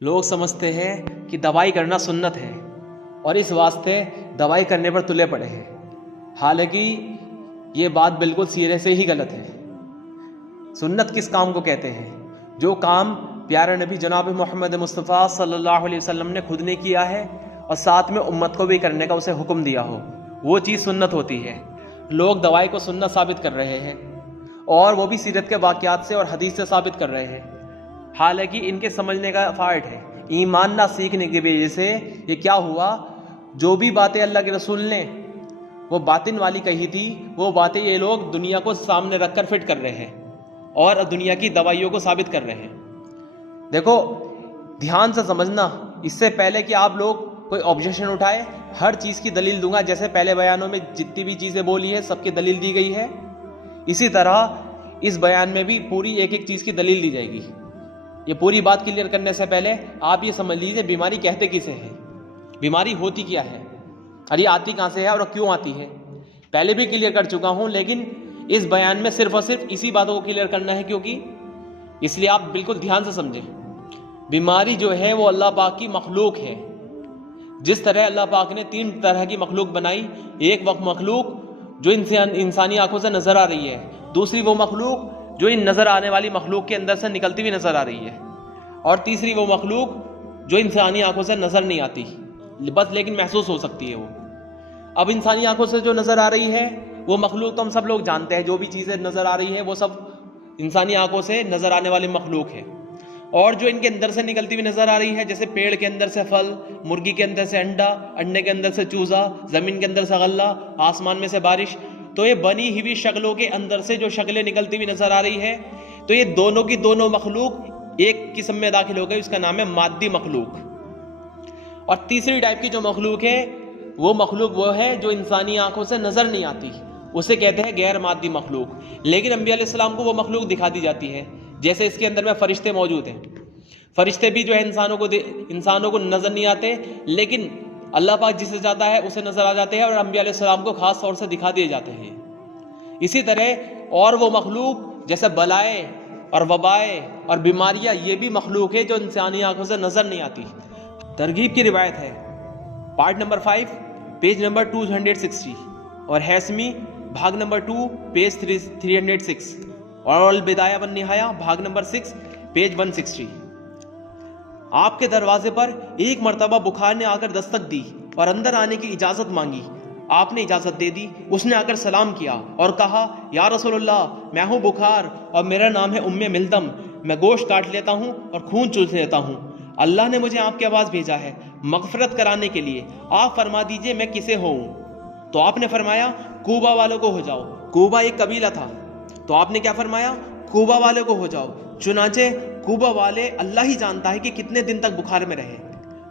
لوگ سمجھتے ہیں کہ دوائی کرنا سنت ہے اور اس واسطے دوائی کرنے پر تلے پڑے ہیں، حالانکہ یہ بات بالکل سرے سے ہی غلط ہے۔ سنت کس کام کو کہتے ہیں؟ جو کام پیارے نبی جناب محمد مصطفیٰ صلی اللہ علیہ وسلم نے خود نے کیا ہے اور ساتھ میں امت کو بھی کرنے کا اسے حکم دیا ہو، وہ چیز سنت ہوتی ہے۔ لوگ دوائی کو سنت ثابت کر رہے ہیں اور وہ بھی سیرت کے واقعات سے اور حدیث سے ثابت کر رہے ہیں، حالانکہ ان کے سمجھنے کا فالٹ ہے۔ ایمان نہ سیکھنے کی وجہ سے یہ کیا ہوا، جو بھی باتیں اللہ کے رسول نے وہ باطن والی کہی تھی، وہ باتیں یہ لوگ دنیا کو سامنے رکھ کر فٹ کر رہے ہیں اور دنیا کی دوائیوں کو ثابت کر رہے ہیں۔ دیکھو دھیان سے سمجھنا، اس سے پہلے کہ آپ لوگ کوئی آبجیکشن اٹھائے، ہر چیز کی دلیل دوں گا۔ جیسے پہلے بیانوں میں جتنی بھی چیزیں بولی ہے سب کی دلیل دی گئی ہے، اسی طرح اس بیان میں بھی پوری ایک ایک چیز کی دلیل دی جائے گی۔ یہ پوری بات کلیئر کرنے سے پہلے آپ یہ سمجھ لیجیے بیماری کہتے کسے ہے، بیماری ہوتی کیا ہے اور یہ آتی کہاں سے ہے اور کیوں آتی ہے۔ پہلے بھی کلیئر کر چکا ہوں، لیکن اس بیان میں صرف اور صرف اسی باتوں کو کلیئر کرنا ہے، کیونکہ اس لیے آپ بالکل دھیان سے سمجھیں۔ بیماری جو ہے وہ اللہ پاک کی مخلوق ہے۔ جس طرح اللہ پاک نے 3 طرح کی مخلوق بنائی، ایک وقت مخلوق جو انسانی آنکھوں سے نظر آ رہی ہے، دوسری وہ مخلوق جو ان نظر آنے والی مخلوق کے اندر سے نکلتی ہوئی نظر آ رہی ہے، اور تیسری وہ مخلوق جو انسانی آنکھوں سے نظر نہیں آتی بس لیکن محسوس ہو سکتی ہے وہ۔ اب انسانی آنکھوں سے جو نظر آ رہی ہے وہ مخلوق تو ہم سب لوگ جانتے ہیں، جو بھی چیزیں نظر آ رہی ہے وہ سب انسانی آنکھوں سے نظر آنے والی مخلوق ہے، اور جو ان کے اندر سے نکلتی ہوئی نظر آ رہی ہے، جیسے پیڑ کے اندر سے پھل، مرغی کے اندر سے انڈا، انڈے کے اندر سے چوزا، زمین کے اندر سے غلہ، آسمان میں سے بارش، تو یہ بنی ہوئی شکلوں کے اندر سے جو شکلیں نکلتی ہوئی نظر آ رہی ہے، تو یہ دونوں کی دونوں مخلوق ایک قسم میں داخل ہو گئی، اس کا نام ہے مادی مخلوق۔ اور تیسری ٹائپ کی جو مخلوق ہے وہ مخلوق وہ ہے جو انسانی آنکھوں سے نظر نہیں آتی، اسے کہتے ہیں غیر مادی مخلوق۔ لیکن انبیاء علیہ السلام کو وہ مخلوق دکھا دی جاتی ہے، جیسے اس کے اندر میں فرشتے موجود ہیں۔ فرشتے بھی جو ہے انسانوں کو نظر نہیں آتے، لیکن اللہ پاک جسے چاہتا ہے اسے نظر آ جاتے ہیں، اور انبیاء علیہ السلام کو خاص طور سے دکھا دیے جاتے ہیں۔ اسی طرح اور وہ مخلوق جیسے بلائیں اور وبائیں اور بیماریاں، یہ بھی مخلوق ہے جو انسانی آنکھوں سے نظر نہیں آتی۔ ترغیب کی روایت ہے، پارٹ نمبر 5 پیج نمبر 260، اور ہیثمی بھاگ نمبر 2 پیج 306، اور البدایہ والنہایہ بھاگ نمبر 6 پیج 160۔ آپ کے دروازے پر ایک مرتبہ بخار نے آ کر دستک دی اور اندر آنے کی اجازت مانگی۔ آپ نے اجازت دے دی۔ اس نے آ کر سلام کیا اور کہا، یا رسول اللہ، میں ہوں بخار اور میرا نام ہے ملدم، میں گوشت کاٹ لیتا ہوں اور خون چوس لیتا ہوں۔ اللہ نے مجھے آپ کے پاس بھیجا ہے مغفرت کرانے کے لیے، آپ فرما دیجئے میں کسے ہوں۔ تو آپ نے فرمایا کوبا والوں کو ہو جاؤ۔ کوبا ایک قبیلہ تھا، تو آپ نے کیا فرمایا، کوبا والوں کو ہو جاؤ۔ چنانچہ کوبا والے اللہ ہی جانتا ہے کہ کتنے دن تک بخار میں رہے۔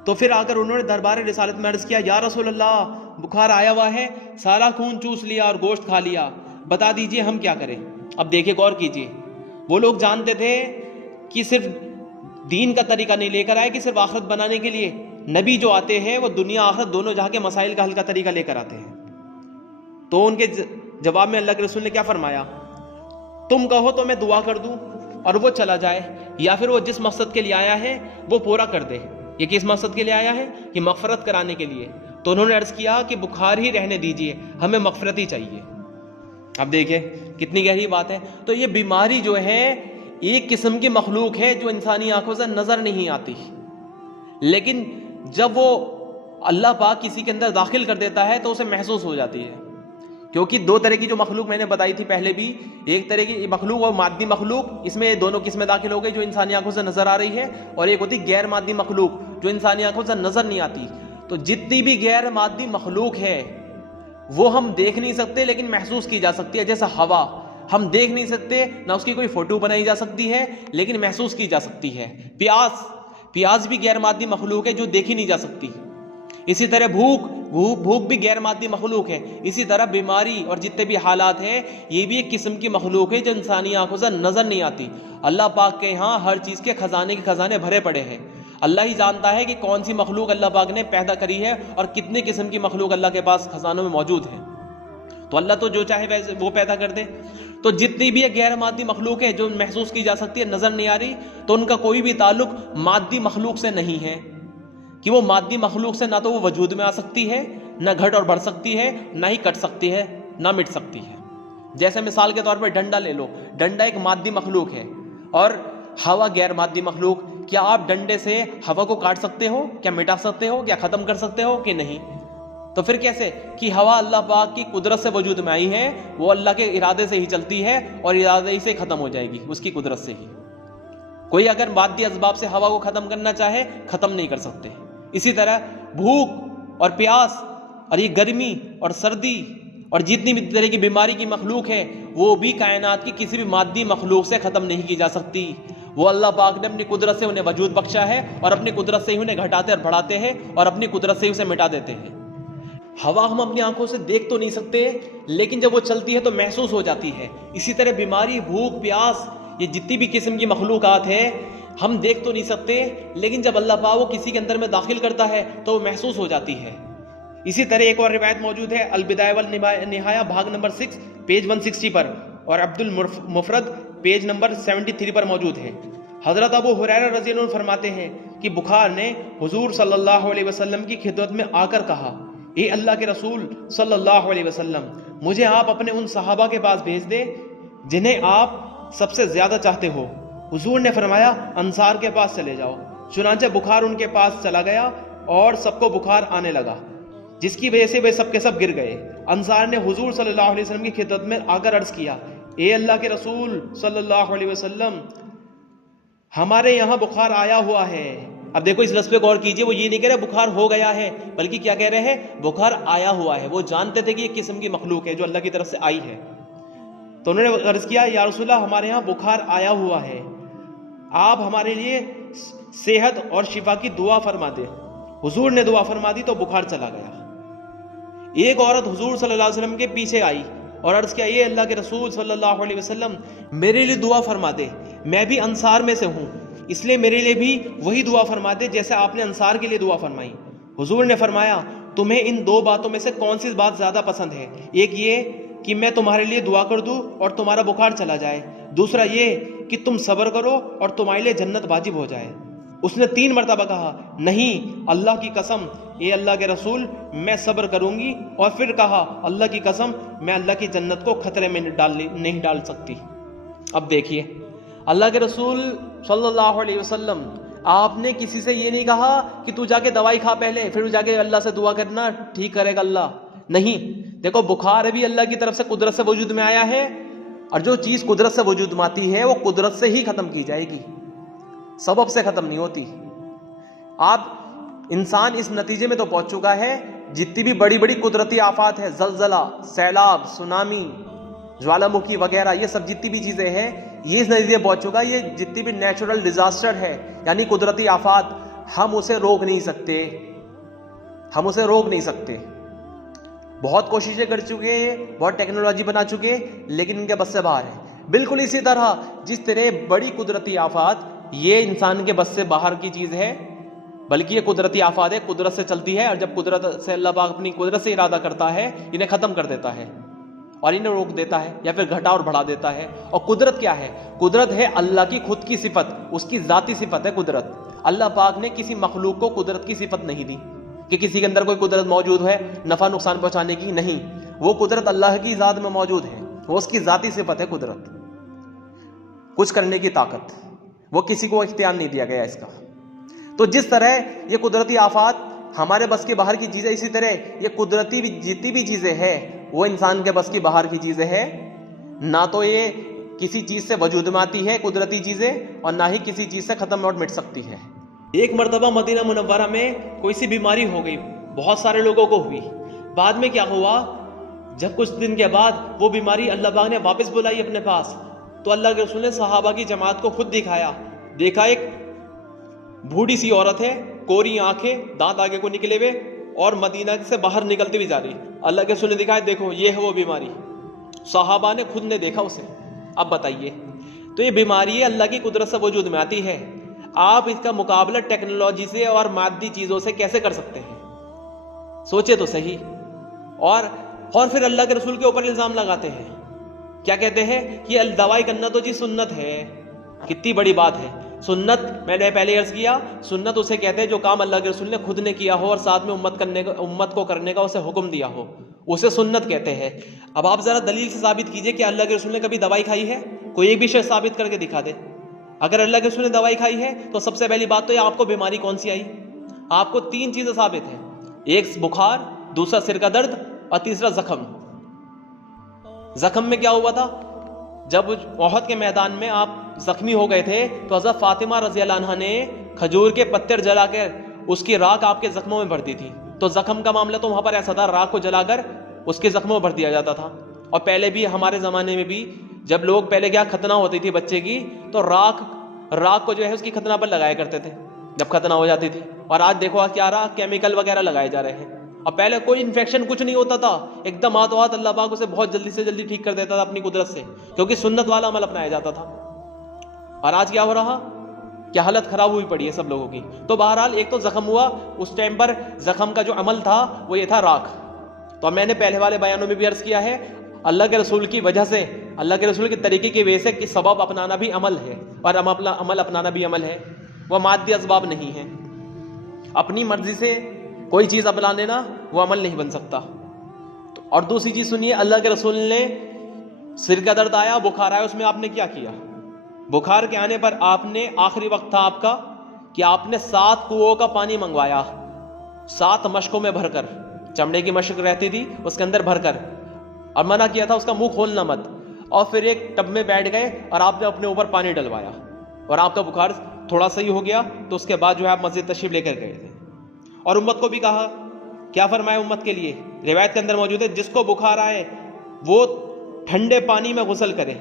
تو پھر آ کر انہوں نے دربار رسالت میں عرض کیا، یا رسول اللہ، بخار آیا ہوا ہے، سارا خون چوس لیا اور گوشت کھا لیا، بتا دیجئے ہم کیا کریں۔ اب دیکھیں، غور کیجئے، وہ لوگ جانتے تھے کہ صرف دین کا طریقہ نہیں لے کر آئے کہ صرف آخرت بنانے کے لیے۔ نبی جو آتے ہیں وہ دنیا آخرت دونوں جہاں کے مسائل کا حل کا طریقہ لے کر آتے ہیں۔ تو ان کے جواب میں اللہ کے رسول نے کیا فرمایا، تم کہو تو میں دعا کر دوں اور وہ چلا جائے، یا پھر وہ جس مقصد کے لیے آیا ہے وہ پورا کر دے۔ یہ کس مقصد کے لیے آیا ہے؟ کہ مغفرت کرانے کے لیے۔ تو انہوں نے عرض کیا کہ بخار ہی رہنے دیجئے، ہمیں مغفرت ہی چاہیے۔ اب دیکھیں کتنی گہری بات ہے۔ تو یہ بیماری جو ہے ایک قسم کی مخلوق ہے جو انسانی آنکھوں سے نظر نہیں آتی، لیکن جب وہ اللہ پاک کسی کے اندر داخل کر دیتا ہے تو اسے محسوس ہو جاتی ہے۔ کیونکہ 2 طرح کی جو مخلوق میں نے بتائی تھی پہلے بھی، ایک طرح کی مخلوق اور مادی مخلوق، اس میں دونوں قسمیں داخل ہو گئی جو انسانی آنکھوں سے نظر آ رہی ہے، اور ایک ہوتی غیر مادی مخلوق جو انسانی آنکھوں سے نظر نہیں آتی۔ تو جتنی بھی غیر مادی مخلوق ہے وہ ہم دیکھ نہیں سکتے لیکن محسوس کی جا سکتی ہے۔ جیسا ہوا ہم دیکھ نہیں سکتے، نہ اس کی کوئی فوٹو بنائی جا سکتی ہے، لیکن محسوس کی جا سکتی ہے۔ پیاس بھی غیر مادی مخلوق ہے جو دیکھی نہیں جا سکتی۔ اسی طرح بھوک بھی غیر مادی مخلوق ہے۔ اسی طرح بیماری اور جتنے بھی حالات ہیں یہ بھی ایک قسم کی مخلوق ہے جو انسانی آنکھوں سے نظر نہیں آتی۔ اللہ پاک کے ہاں ہر چیز کے خزانے بھرے پڑے ہیں۔ اللہ ہی جانتا ہے کہ کون سی مخلوق اللہ پاک نے پیدا کری ہے اور کتنے قسم کی مخلوق اللہ کے پاس خزانوں میں موجود ہے۔ تو اللہ تو جو چاہے وہ پیدا کر دے۔ تو جتنی بھی غیر مادی مخلوق ہے جو محسوس کی جا سکتی ہے، نظر نہیں آ رہی، تو ان کا کوئی بھی تعلق مادی مخلوق سے نہیں ہے، کہ وہ مادی مخلوق سے نہ تو وہ وجود میں آ سکتی ہے، نہ گھٹ اور بڑھ سکتی ہے، نہ ہی کٹ سکتی ہے، نہ مٹ سکتی ہے۔ جیسے مثال کے طور پر ڈنڈا لے لو، ڈنڈا ایک مادی مخلوق ہے اور ہوا غیر مادی مخلوق۔ کیا آپ ڈنڈے سے ہوا کو کاٹ سکتے ہو؟ کیا مٹا سکتے ہو؟ کیا ختم کر سکتے ہو؟ کہ نہیں؟ تو پھر کیسے کہ ہوا اللہ پاک کی قدرت سے وجود میں آئی ہے، وہ اللہ کے ارادے سے ہی چلتی ہے اور ارادے ہی سے ختم ہو جائے گی، اس کی قدرت سے ہی۔ کوئی اگر مادی اسباب سے ہوا کو ختم کرنا چاہے، ختم نہیں کر سکتے۔ اسی طرح بھوک اور پیاس اور یہ گرمی اور سردی اور جتنی بھی طرح کی بیماری کی مخلوق ہے، وہ بھی کائنات کی کسی بھی مادی مخلوق سے ختم نہیں کی جا سکتی۔ وہ اللہ پاک نے اپنی قدرت سے انہیں وجود بخشا ہے اور اپنی قدرت سے ہی انہیں گھٹاتے اور بڑھاتے ہیں اور اپنی قدرت سے ہی اسے مٹا دیتے ہیں۔ ہوا ہم اپنی آنکھوں سے دیکھ تو نہیں سکتے، لیکن جب وہ چلتی ہے تو محسوس ہو جاتی ہے۔ اسی طرح بیماری، بھوک، پیاس، یہ جتنی بھی قسم کی مخلوقات ہیں، ہم دیکھ تو نہیں سکتے، لیکن جب اللہ پاک وہ کسی کے اندر میں داخل کرتا ہے تو وہ محسوس ہو جاتی ہے۔ اسی طرح ایک اور روایت موجود ہے البدایہ والنہایہ بھاگ نمبر 6 پیج 160 پر، اور عبد المفرد پیج نمبر 73 پر موجود ہے۔ حضرت ابو ہریرہ رضی اللہ عنہ فرماتے ہیں کہ بخار نے حضور صلی اللہ علیہ وسلم کی خدمت میں آ کر کہا، اے اللہ کے رسول صلی اللہ علیہ وسلم، مجھے آپ اپنے ان صحابہ کے پاس بھیج دیں جنہیں آپ سب سے زیادہ چاہتے ہو۔ حضور نے فرمایا انصار کے پاس چلے جاؤ۔ چنانچہ بخار ان کے پاس چلا گیا اور سب کو بخار آنے لگا، جس کی وجہ سے وہ سب کے سب گر گئے۔ انصار نے حضور صلی اللہ علیہ وسلم کی خدمت میں آ کر عرض کیا، اے اللہ کے رسول صلی اللہ علیہ وسلم، ہمارے یہاں بخار آیا ہوا ہے۔ اب دیکھو اس لفظ پہ غور کیجئے، وہ یہ نہیں کہہ رہے بخار ہو گیا ہے، بلکہ کیا کہہ رہے ہیں؟ بخار آیا ہوا ہے۔ وہ جانتے تھے کہ یہ قسم کی مخلوق ہے جو اللہ کی طرف سے آئی ہے، تو انہوں نے عرض کیا، یا رسول اللہ، ہمارے یہاں بخار آیا ہوا ہے، آپ ہمارے لیے صحت اور شفا کی دعا فرما دیں۔ حضور نے دعا فرما دی تو بخار چلا گیا۔ ایک عورت حضور صلی اللہ علیہ وسلم کے پیچھے آئی اور عرض کیا، یہ اللہ کے رسول صلی اللہ علیہ وسلم، میرے لیے دعا فرما دے، میں بھی انصار میں سے ہوں، اس لیے میرے لیے بھی وہی دعا فرما دے جیسے آپ نے انصار کے لیے دعا فرمائی۔ حضور نے فرمایا، تمہیں ان دو باتوں میں سے کون سی بات زیادہ پسند ہے؟ ایک یہ کہ میں تمہارے لیے دعا کر دوں اور تمہارا بخار چلا جائے، دوسرا یہ کہ تم صبر کرو اور تمہارے لیے جنت واجب ہو جائے۔ اس نے 3 مرتبہ کہا، نہیں اللہ کی قسم، اے اللہ کے رسول، میں صبر کروں گی، اور پھر کہا، اللہ کی قسم، میں اللہ کی جنت کو خطرے میں نہیں ڈال سکتی۔ اب دیکھیے اللہ کے رسول صلی اللہ علیہ وسلم، آپ نے کسی سے یہ نہیں کہا کہ تو جا کے دوائی کھا پہلے، پھر جا کے اللہ سے دعا کرنا، ٹھیک کرے گا اللہ، نہیں۔ دیکھو بخار بھی اللہ کی طرف سے قدرت سے وجود میں آیا ہے، اور جو چیز قدرت سے وجود میں آتی ہے وہ قدرت سے ہی ختم کی جائے گی، سبب سے ختم نہیں ہوتی۔ آپ انسان اس نتیجے میں تو پہنچ چکا ہے، جتنی بھی بڑی بڑی قدرتی آفات ہے، زلزلہ، سیلاب، سونامی، جوالا مکھی وغیرہ، یہ سب جتنی بھی چیزیں ہیں، یہ اس نتیجے پہنچ چکا ہے، یہ جتنی بھی نیچرل ڈیزاسٹر ہے، یعنی قدرتی آفات، ہم اسے روک نہیں سکتے، ہم اسے روک نہیں سکتے۔ بہت کوششیں کر چکے ہیں، بہت ٹیکنالوجی بنا چکے ہیں، لیکن ان کے بس سے باہر ہے۔ بالکل اسی طرح جس طرح بڑی قدرتی آفات یہ انسان کے بس سے باہر کی چیز ہے، بلکہ یہ قدرتی آفات ہے، قدرت سے چلتی ہے، اور جب قدرت سے اللہ پاک اپنی قدرت سے ارادہ کرتا ہے، انہیں ختم کر دیتا ہے اور انہیں روک دیتا ہے یا پھر گھٹا اور بڑھا دیتا ہے۔ اور قدرت کیا ہے؟ قدرت ہے اللہ کی خود کی صفت، اس کی ذاتی صفت ہے قدرت۔ اللہ پاک نے کسی مخلوق کو قدرت کی صفت نہیں دی کہ کسی کے اندر کوئی قدرت موجود ہے نفع نقصان پہنچانے کی، نہیں، وہ قدرت اللہ کی ذات میں موجود ہے، وہ اس کی ذاتی صفت ہے قدرت، کچھ کرنے کی طاقت، وہ کسی کو اختیار نہیں دیا گیا اس کا۔ تو جس طرح یہ قدرتی آفات ہمارے بس کے باہر کی چیزیں، اسی طرح یہ قدرتی بھی جتنی بھی چیزیں ہیں وہ انسان کے بس کی باہر کی چیزیں ہیں، نہ تو یہ کسی چیز سے وجود میں آتی ہے قدرتی چیزیں، اور نہ ہی کسی چیز سے ختم اور مٹ سکتی ہے۔ ایک مرتبہ مدینہ منورہ میں کوئی سی بیماری ہو گئی، بہت سارے لوگوں کو ہوئی۔ بعد میں کیا ہوا، جب کچھ دن کے بعد وہ بیماری اللہ پاک نے واپس بلائی اپنے پاس، تو اللہ کے رسول نے صحابہ کی جماعت کو خود دکھایا، دیکھا ایک بوڑھی سی عورت ہے، کوری آنکھیں، دانت آگے کو نکلے ہوئے، اور مدینہ سے باہر نکلتی ہوئی جا رہی۔ اللہ کے رسول نے دکھایا، دیکھو یہ ہے وہ بیماری۔ صحابہ نے خود نے دیکھا اسے۔ اب بتائیے، تو یہ بیماری اللہ کی قدرت سے وجود میں آتی ہے، آپ اس کا مقابلہ ٹیکنالوجی سے اور مادی چیزوں سے کیسے کر سکتے ہیں؟ سوچے تو صحیح۔ اور پھر اللہ کے رسول کے اوپر الزام لگاتے ہیں کیا کہتے ہیں کہ دوائی کرنا تو جی سنت ہے. کتنی بڑی بات ہے. سنت میں نے پہلے عرض کیا, سنت اسے کہتے ہیں جو کام اللہ کے رسول نے خود نے کیا ہو اور ساتھ میں امت کو کرنے کا اسے حکم دیا ہو, اسے سنت کہتے ہیں. اب آپ ذرا دلیل سے ثابت کیجئے کہ اللہ کے رسول نے کبھی دوائی کھائی ہے؟ کوئی ایک بھی شخص ثابت کر کے دکھا دے. اگر اللہ کے رسول نے دوائی کھائی ہے تو سب سے پہلی بات تو یہ آپ کو بیماری کون سی آئی؟ آپ کو 3 چیزیں ثابت ہیں, ایک بخار, دوسرا سر کا درد اور تیسرا زخم. زخم میں کیا ہوا تھا؟ جب احد کے میدان میں آپ زخمی ہو گئے تھے تو حضرت فاطمہ رضی اللہ عنہا نے کھجور کے پتر جلا کر اس کی راکھ آپ کے زخموں میں بھر دی تھی. تو زخم کا معاملہ تو وہاں پر ایسا تھا, راکھ کو جلا کر اس کے زخموں میں بھر دیا جاتا تھا. اور پہلے بھی ہمارے زمانے میں بھی جب لوگ پہلے کیا ختنہ ہوتی تھی بچے کی, تو راکھ کو جو ہے اس کی ختنہ پر لگایا کرتے تھے جب ختنہ ہو جاتی تھی. اور آج دیکھو کیا رہا, کیمیکل وغیرہ لگائے جا رہے ہیں. اور پہلے کوئی انفیکشن کچھ نہیں ہوتا تھا, ایک دم ہاتھوں ہاتھ اللہ پاک اسے بہت جلدی سے جلدی ٹھیک کر دیتا تھا اپنی قدرت سے, کیونکہ سنت والا عمل اپنایا جاتا تھا. اور آج کیا ہو رہا, کیا حالت خراب ہوئی پڑی ہے سب لوگوں کی. تو بہرحال ایک تو زخم ہوا, اس ٹائم پر زخم کا جو عمل تھا وہ یہ تھا راکھ. تو میں نے پہلے والے بیانوں میں بھی عرض کیا ہے, اللہ کے رسول کی وجہ سے, اللہ کے رسول کے طریقے کی وجہ سے کہ سبب اپنانا بھی عمل ہے اور عمل اپنانا بھی عمل ہے, وہ مادی اسباب نہیں ہے. اپنی مرضی سے کوئی چیز اپنا لینا وہ عمل نہیں بن سکتا. اور دوسری چیز سنیے, اللہ کے رسول نے سر کا درد آیا, بخار آیا, اس میں آپ نے کیا کیا؟ بخار کے آنے پر آپ نے, آخری وقت تھا آپ کا, کہ آپ نے 7 کنوؤں کا پانی منگوایا, 7 مشکوں میں بھر کر, چمڑے کی مشک رہتی تھی اس کے اندر بھر کر, اور منع کیا تھا اس کا منہ کھولنا مت. اور پھر ایک ٹب میں بیٹھ گئے اور آپ نے اپنے اوپر پانی ڈلوایا اور آپ کا بخار تھوڑا صحیح ہو گیا. تو اس کے بعد جو ہے آپ مسجد تشریف لے کر گئے تھے. اور امت کو بھی کہا, کیا فرمایا امت کے لیے؟ روایت کے اندر موجود ہے, جس کو بخار آئے وہ ٹھنڈے پانی میں غسل کرے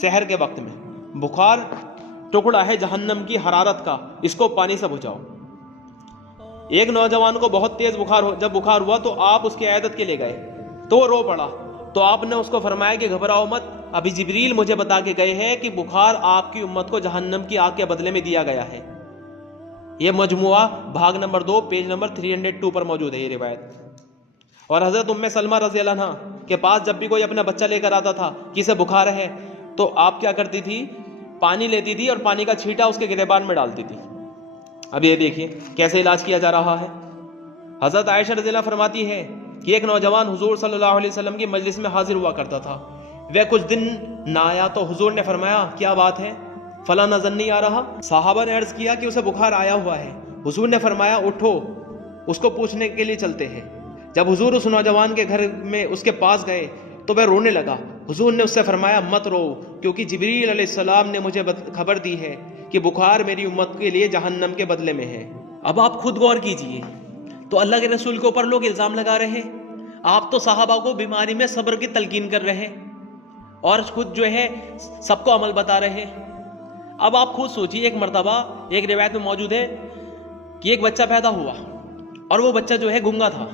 سحر کے وقت میں. بخار ٹکڑا ہے جہنم کی حرارت کا, اس کو پانی سے بجھاؤ. ایک نوجوان کو بہت تیز جب بخار ہوا تو آپ اس کی عیادت کے لیے گئے تو وہ رو پڑا. تو آپ نے اس کو فرمایا کہ گھبراؤ مت, ابھی جبریل مجھے بتا کے گئے ہیں کہ بخار آپ کی امت کو جہنم کی آگ کے بدلے میں دیا گیا ہے. یہ مجموعہ بھاگ نمبر 2 پیج نمبر 302 پر موجود ہے یہ روایت. اور حضرت ام سلمہ رضی اللہ عنہا کے پاس جب بھی کوئی اپنا بچہ لے کر آتا تھا کہ اسے بخار ہے, تو آپ کیا کرتی تھی, پانی لیتی تھی اور پانی کا چھینٹا اس کے گریبان میں ڈالتی تھی. اب یہ دیکھیے کیسے علاج کیا جا رہا ہے. حضرت عائشہ رضی اللہ فرماتی ہے کہ ایک نوجوان حضور صلی اللہ علیہ وسلم کی مجلس میں حاضر ہوا کرتا تھا. وہ کچھ دن نہ آیا تو حضور نے فرمایا کیا بات ہے, فلاں نظر نہیں آ رہا. صحابہ نے عرض کیا کہ اسے بخار آیا ہوا ہے. حضور نے فرمایا اٹھو, اس کو پوچھنے کے لیے چلتے ہیں. جب حضور اس نوجوان کے گھر میں اس کے پاس گئے تو وہ رونے لگا. حضور نے اس سے فرمایا مت رو, کیونکہ جبریل علیہ السلام نے مجھے خبر دی ہے کہ بخار میری امت کے لیے جہنم کے بدلے میں ہے. اب آپ خود غور کیجئے, تو اللہ کے رسول کے اوپر لوگ الزام لگا رہے ہیں, آپ تو صحابہ کو بیماری میں صبر کی تلقین کر رہے اور خود جو ہے سب کو عمل بتا رہے. اب آپ خود سوچیے, ایک مرتبہ ایک روایت میں موجود ہے کہ ایک بچہ پیدا ہوا اور وہ بچہ جو ہے گونگا تھا.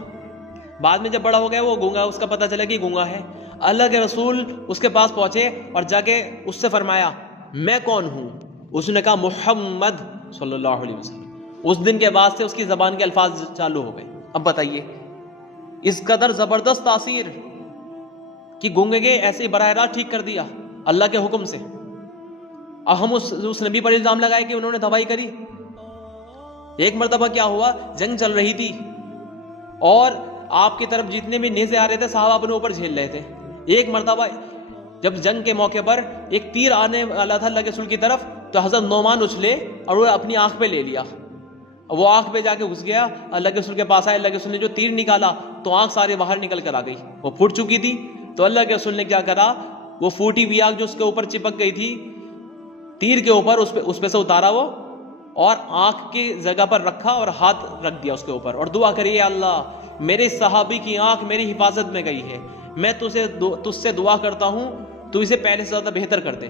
بعد میں جب بڑا ہو گیا وہ گونگا, اس کا پتہ چلا کہ گونگا ہے. اللہ کے رسول اس کے پاس پہنچے اور جا کے اس سے فرمایا میں کون ہوں؟ اس نے کہا محمد صلی اللہ علیہ وسلم. اس دن کے بعد سے اس کی زبان کے الفاظ چالو ہو گئے. اب بتائیے اس قدر زبردست تاثیر کہ گونگے ایسے براہ راست ٹھیک کر دیا اللہ کے حکم سے. اب ہم اس نبی پر الزام لگائے کہ انہوں نے دوائی کری. ایک مرتبہ کیا ہوا, جنگ چل رہی تھی اور آپ کی طرف جتنے بھی نیزے آ رہے تھے صحابہ اپنے اوپر جھیل رہے تھے. ایک مرتبہ جب جنگ کے موقع پر ایک تیر آنے والا تھا اللہ کے رسول کی طرف, تو حضرت نعمان اچھلے اور وہ اپنی آنکھ پہ لے لیا. وہ آنکھ پہ جا کے گھس گیا. اللہ کے رسول کے پاس آئے, اللہ کے رسول نے جو تیر نکالا تو آنکھ سارے باہر نکل کر آ گئی, وہ پھوٹ چکی تھی. تو اللہ کے رسول نے کیا کرا, وہ پھوٹی ہوئی آنکھ جو اس کے اوپر چپک گئی تھی تیر کے اوپر, اس پہ سے اتارا وہ اور آنکھ کی جگہ پر رکھا اور ہاتھ رکھ دیا اس کے اوپر اور دعا کری اللہ میرے صحابی کی آنکھ میری حفاظت میں گئی ہے, میں تجھ سے دعا کرتا ہوں تو اسے پہلے سے زیادہ بہتر کر دے.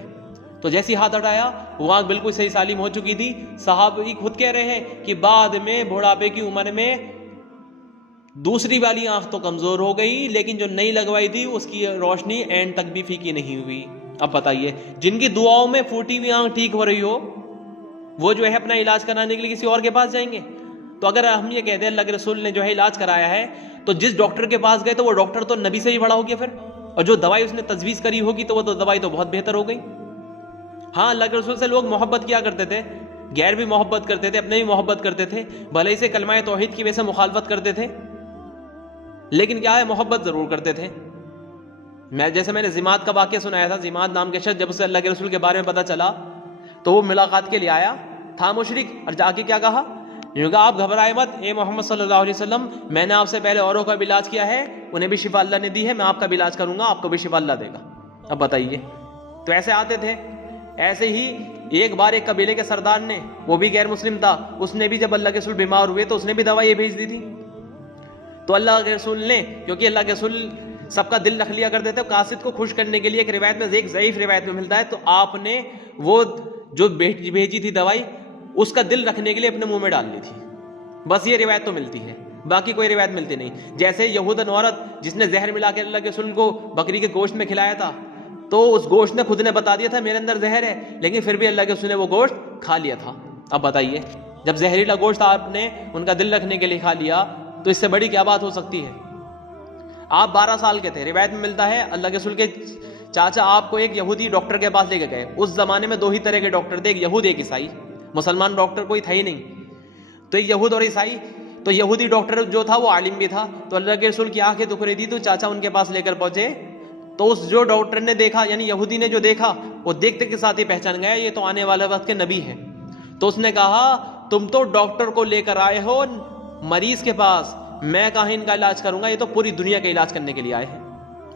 تو جیسی ہاتھ ہٹایا وہ آنکھ بالکل صحیح سالم ہو چکی تھی. صحابی خود کہہ رہے ہیں کہ بعد میں بڑھاپے کی عمر میں دوسری والی آنکھ تو کمزور ہو گئی, لیکن جو نئی لگوائی تھی اس کی روشنی اینڈ تک بھی پھیکی نہیں ہوئی. اب بتائیے جن کی دعاؤں میں پھوٹی ہوئی آنکھ ٹھیک ہو رہی ہو وہ جو ہے اپنا علاج کرانے کے لیے کسی اور کے پاس جائیں گے. تو اگر ہم یہ کہتے ہیں اللہ کے رسول نے جو ہے علاج کرایا ہے, تو جس ڈاکٹر کے پاس گئے تو وہ ڈاکٹر تو نبی سے ہی بڑا ہو گیا. پھر اور جو دوائی اس نے تجویز کری ہوگی تو وہ تو دوائی تو بہت بہتر ہو گئی. ہاں اللہ کے رسول سے لوگ محبت کیا کرتے تھے, غیر بھی محبت کرتے تھے, اپنے بھی محبت کرتے تھے, بھلے اسے کلمہ توحید کی وجہ سے مخالفت کرتے تھے, لیکن کیا ہے محبت ضرور کرتے تھے. جیسے میں نے زماد کا واقعہ سنایا تھا, زماد نام کے شخص جب اسے اللہ کے رسول کے بارے میں پتا چلا تو وہ ملاقات کے لیے آیا, تھا مشرک, اور جا کے کیا کہا, آپ گھبرائے مت اے محمد صلی اللہ علیہ وسلم, میں نے آپ سے پہلے اوروں کا بھی علاج کیا ہے, انہیں بھی شفا اللہ نے دی ہے, میں آپ کا بھی علاج کروں گا, آپ کو بھی شفا اللہ دے گا. اب بتائیے, تو ایسے آتے تھے. ایسے ہی ایک بار ایک قبیلے کے سردار نے, وہ بھی غیر مسلم تھا, اس نے بھی جب اللہ کے رسول بیمار ہوئے تو اس نے بھی دوائی بھیج دی تھی. تو اللہ کے رسول نے, کیونکہ اللہ کے رسول سب کا دل رکھ لیا کرتے تھے, قاصد کو خوش کرنے کے لیے ایک روایت میں, ایک ضعیف روایت میں ملتا ہے, تو آپ نے وہ جو بھیجی تھی دوائی اس کا دل رکھنے کے لیے اپنے منہ میں ڈال لی تھی. بس یہ روایت تو ملتی ہے, باقی کوئی روایت ملتی نہیں. جیسے یہودن عورت جس نے زہر ملا کے اللہ کے رسول کو بکری کے گوشت میں کھلایا تھا, تو اس گوشت نے خود نے بتا دیا تھا میرے اندر زہر ہے, لیکن پھر بھی اللہ کے رسول نے وہ گوشت کھا لیا تھا. اب بتائیے, جب زہریلا گوشت آپ نے ان کا دل رکھنے کے لیے کھا لیا تو اس سے بڑی کیا بات ہو سکتی ہے. آپ 12 سال کے تھے, روایت میں ملتا ہے اللہ کے رسول کے چاچا آپ کو ایک یہودی ڈاکٹر کے پاس لے کے گئے. اس زمانے میں 2 ہی طرح کے ڈاکٹر تھے, ایک یہود ایک عیسائی, مسلمان ڈاکٹر کوئی تھا ہی نہیں. تو ایک یہود اور عیسائی. تو یہودی ڈاکٹر جو تھا وہ عالم بھی تھا, تو اللہ کے رسول کی آنکھیں دکھ رہی تھی, تو چاچا ان کے پاس لے کر پہنچے. تو اس جو ڈاکٹر نے دیکھا, یعنی یہودی نے جو دیکھا, وہ دیکھتے کے ساتھ ہی پہچان گیا یہ تو آنے والے وقت کے نبی ہیں. تو اس نے کہا تم تو ڈاکٹر کو لے کر آئے ہو مریض کے پاس, میں کہاں ان کا علاج کروں گا, یہ تو پوری دنیا کا علاج کرنے کے لیے آئے ہیں.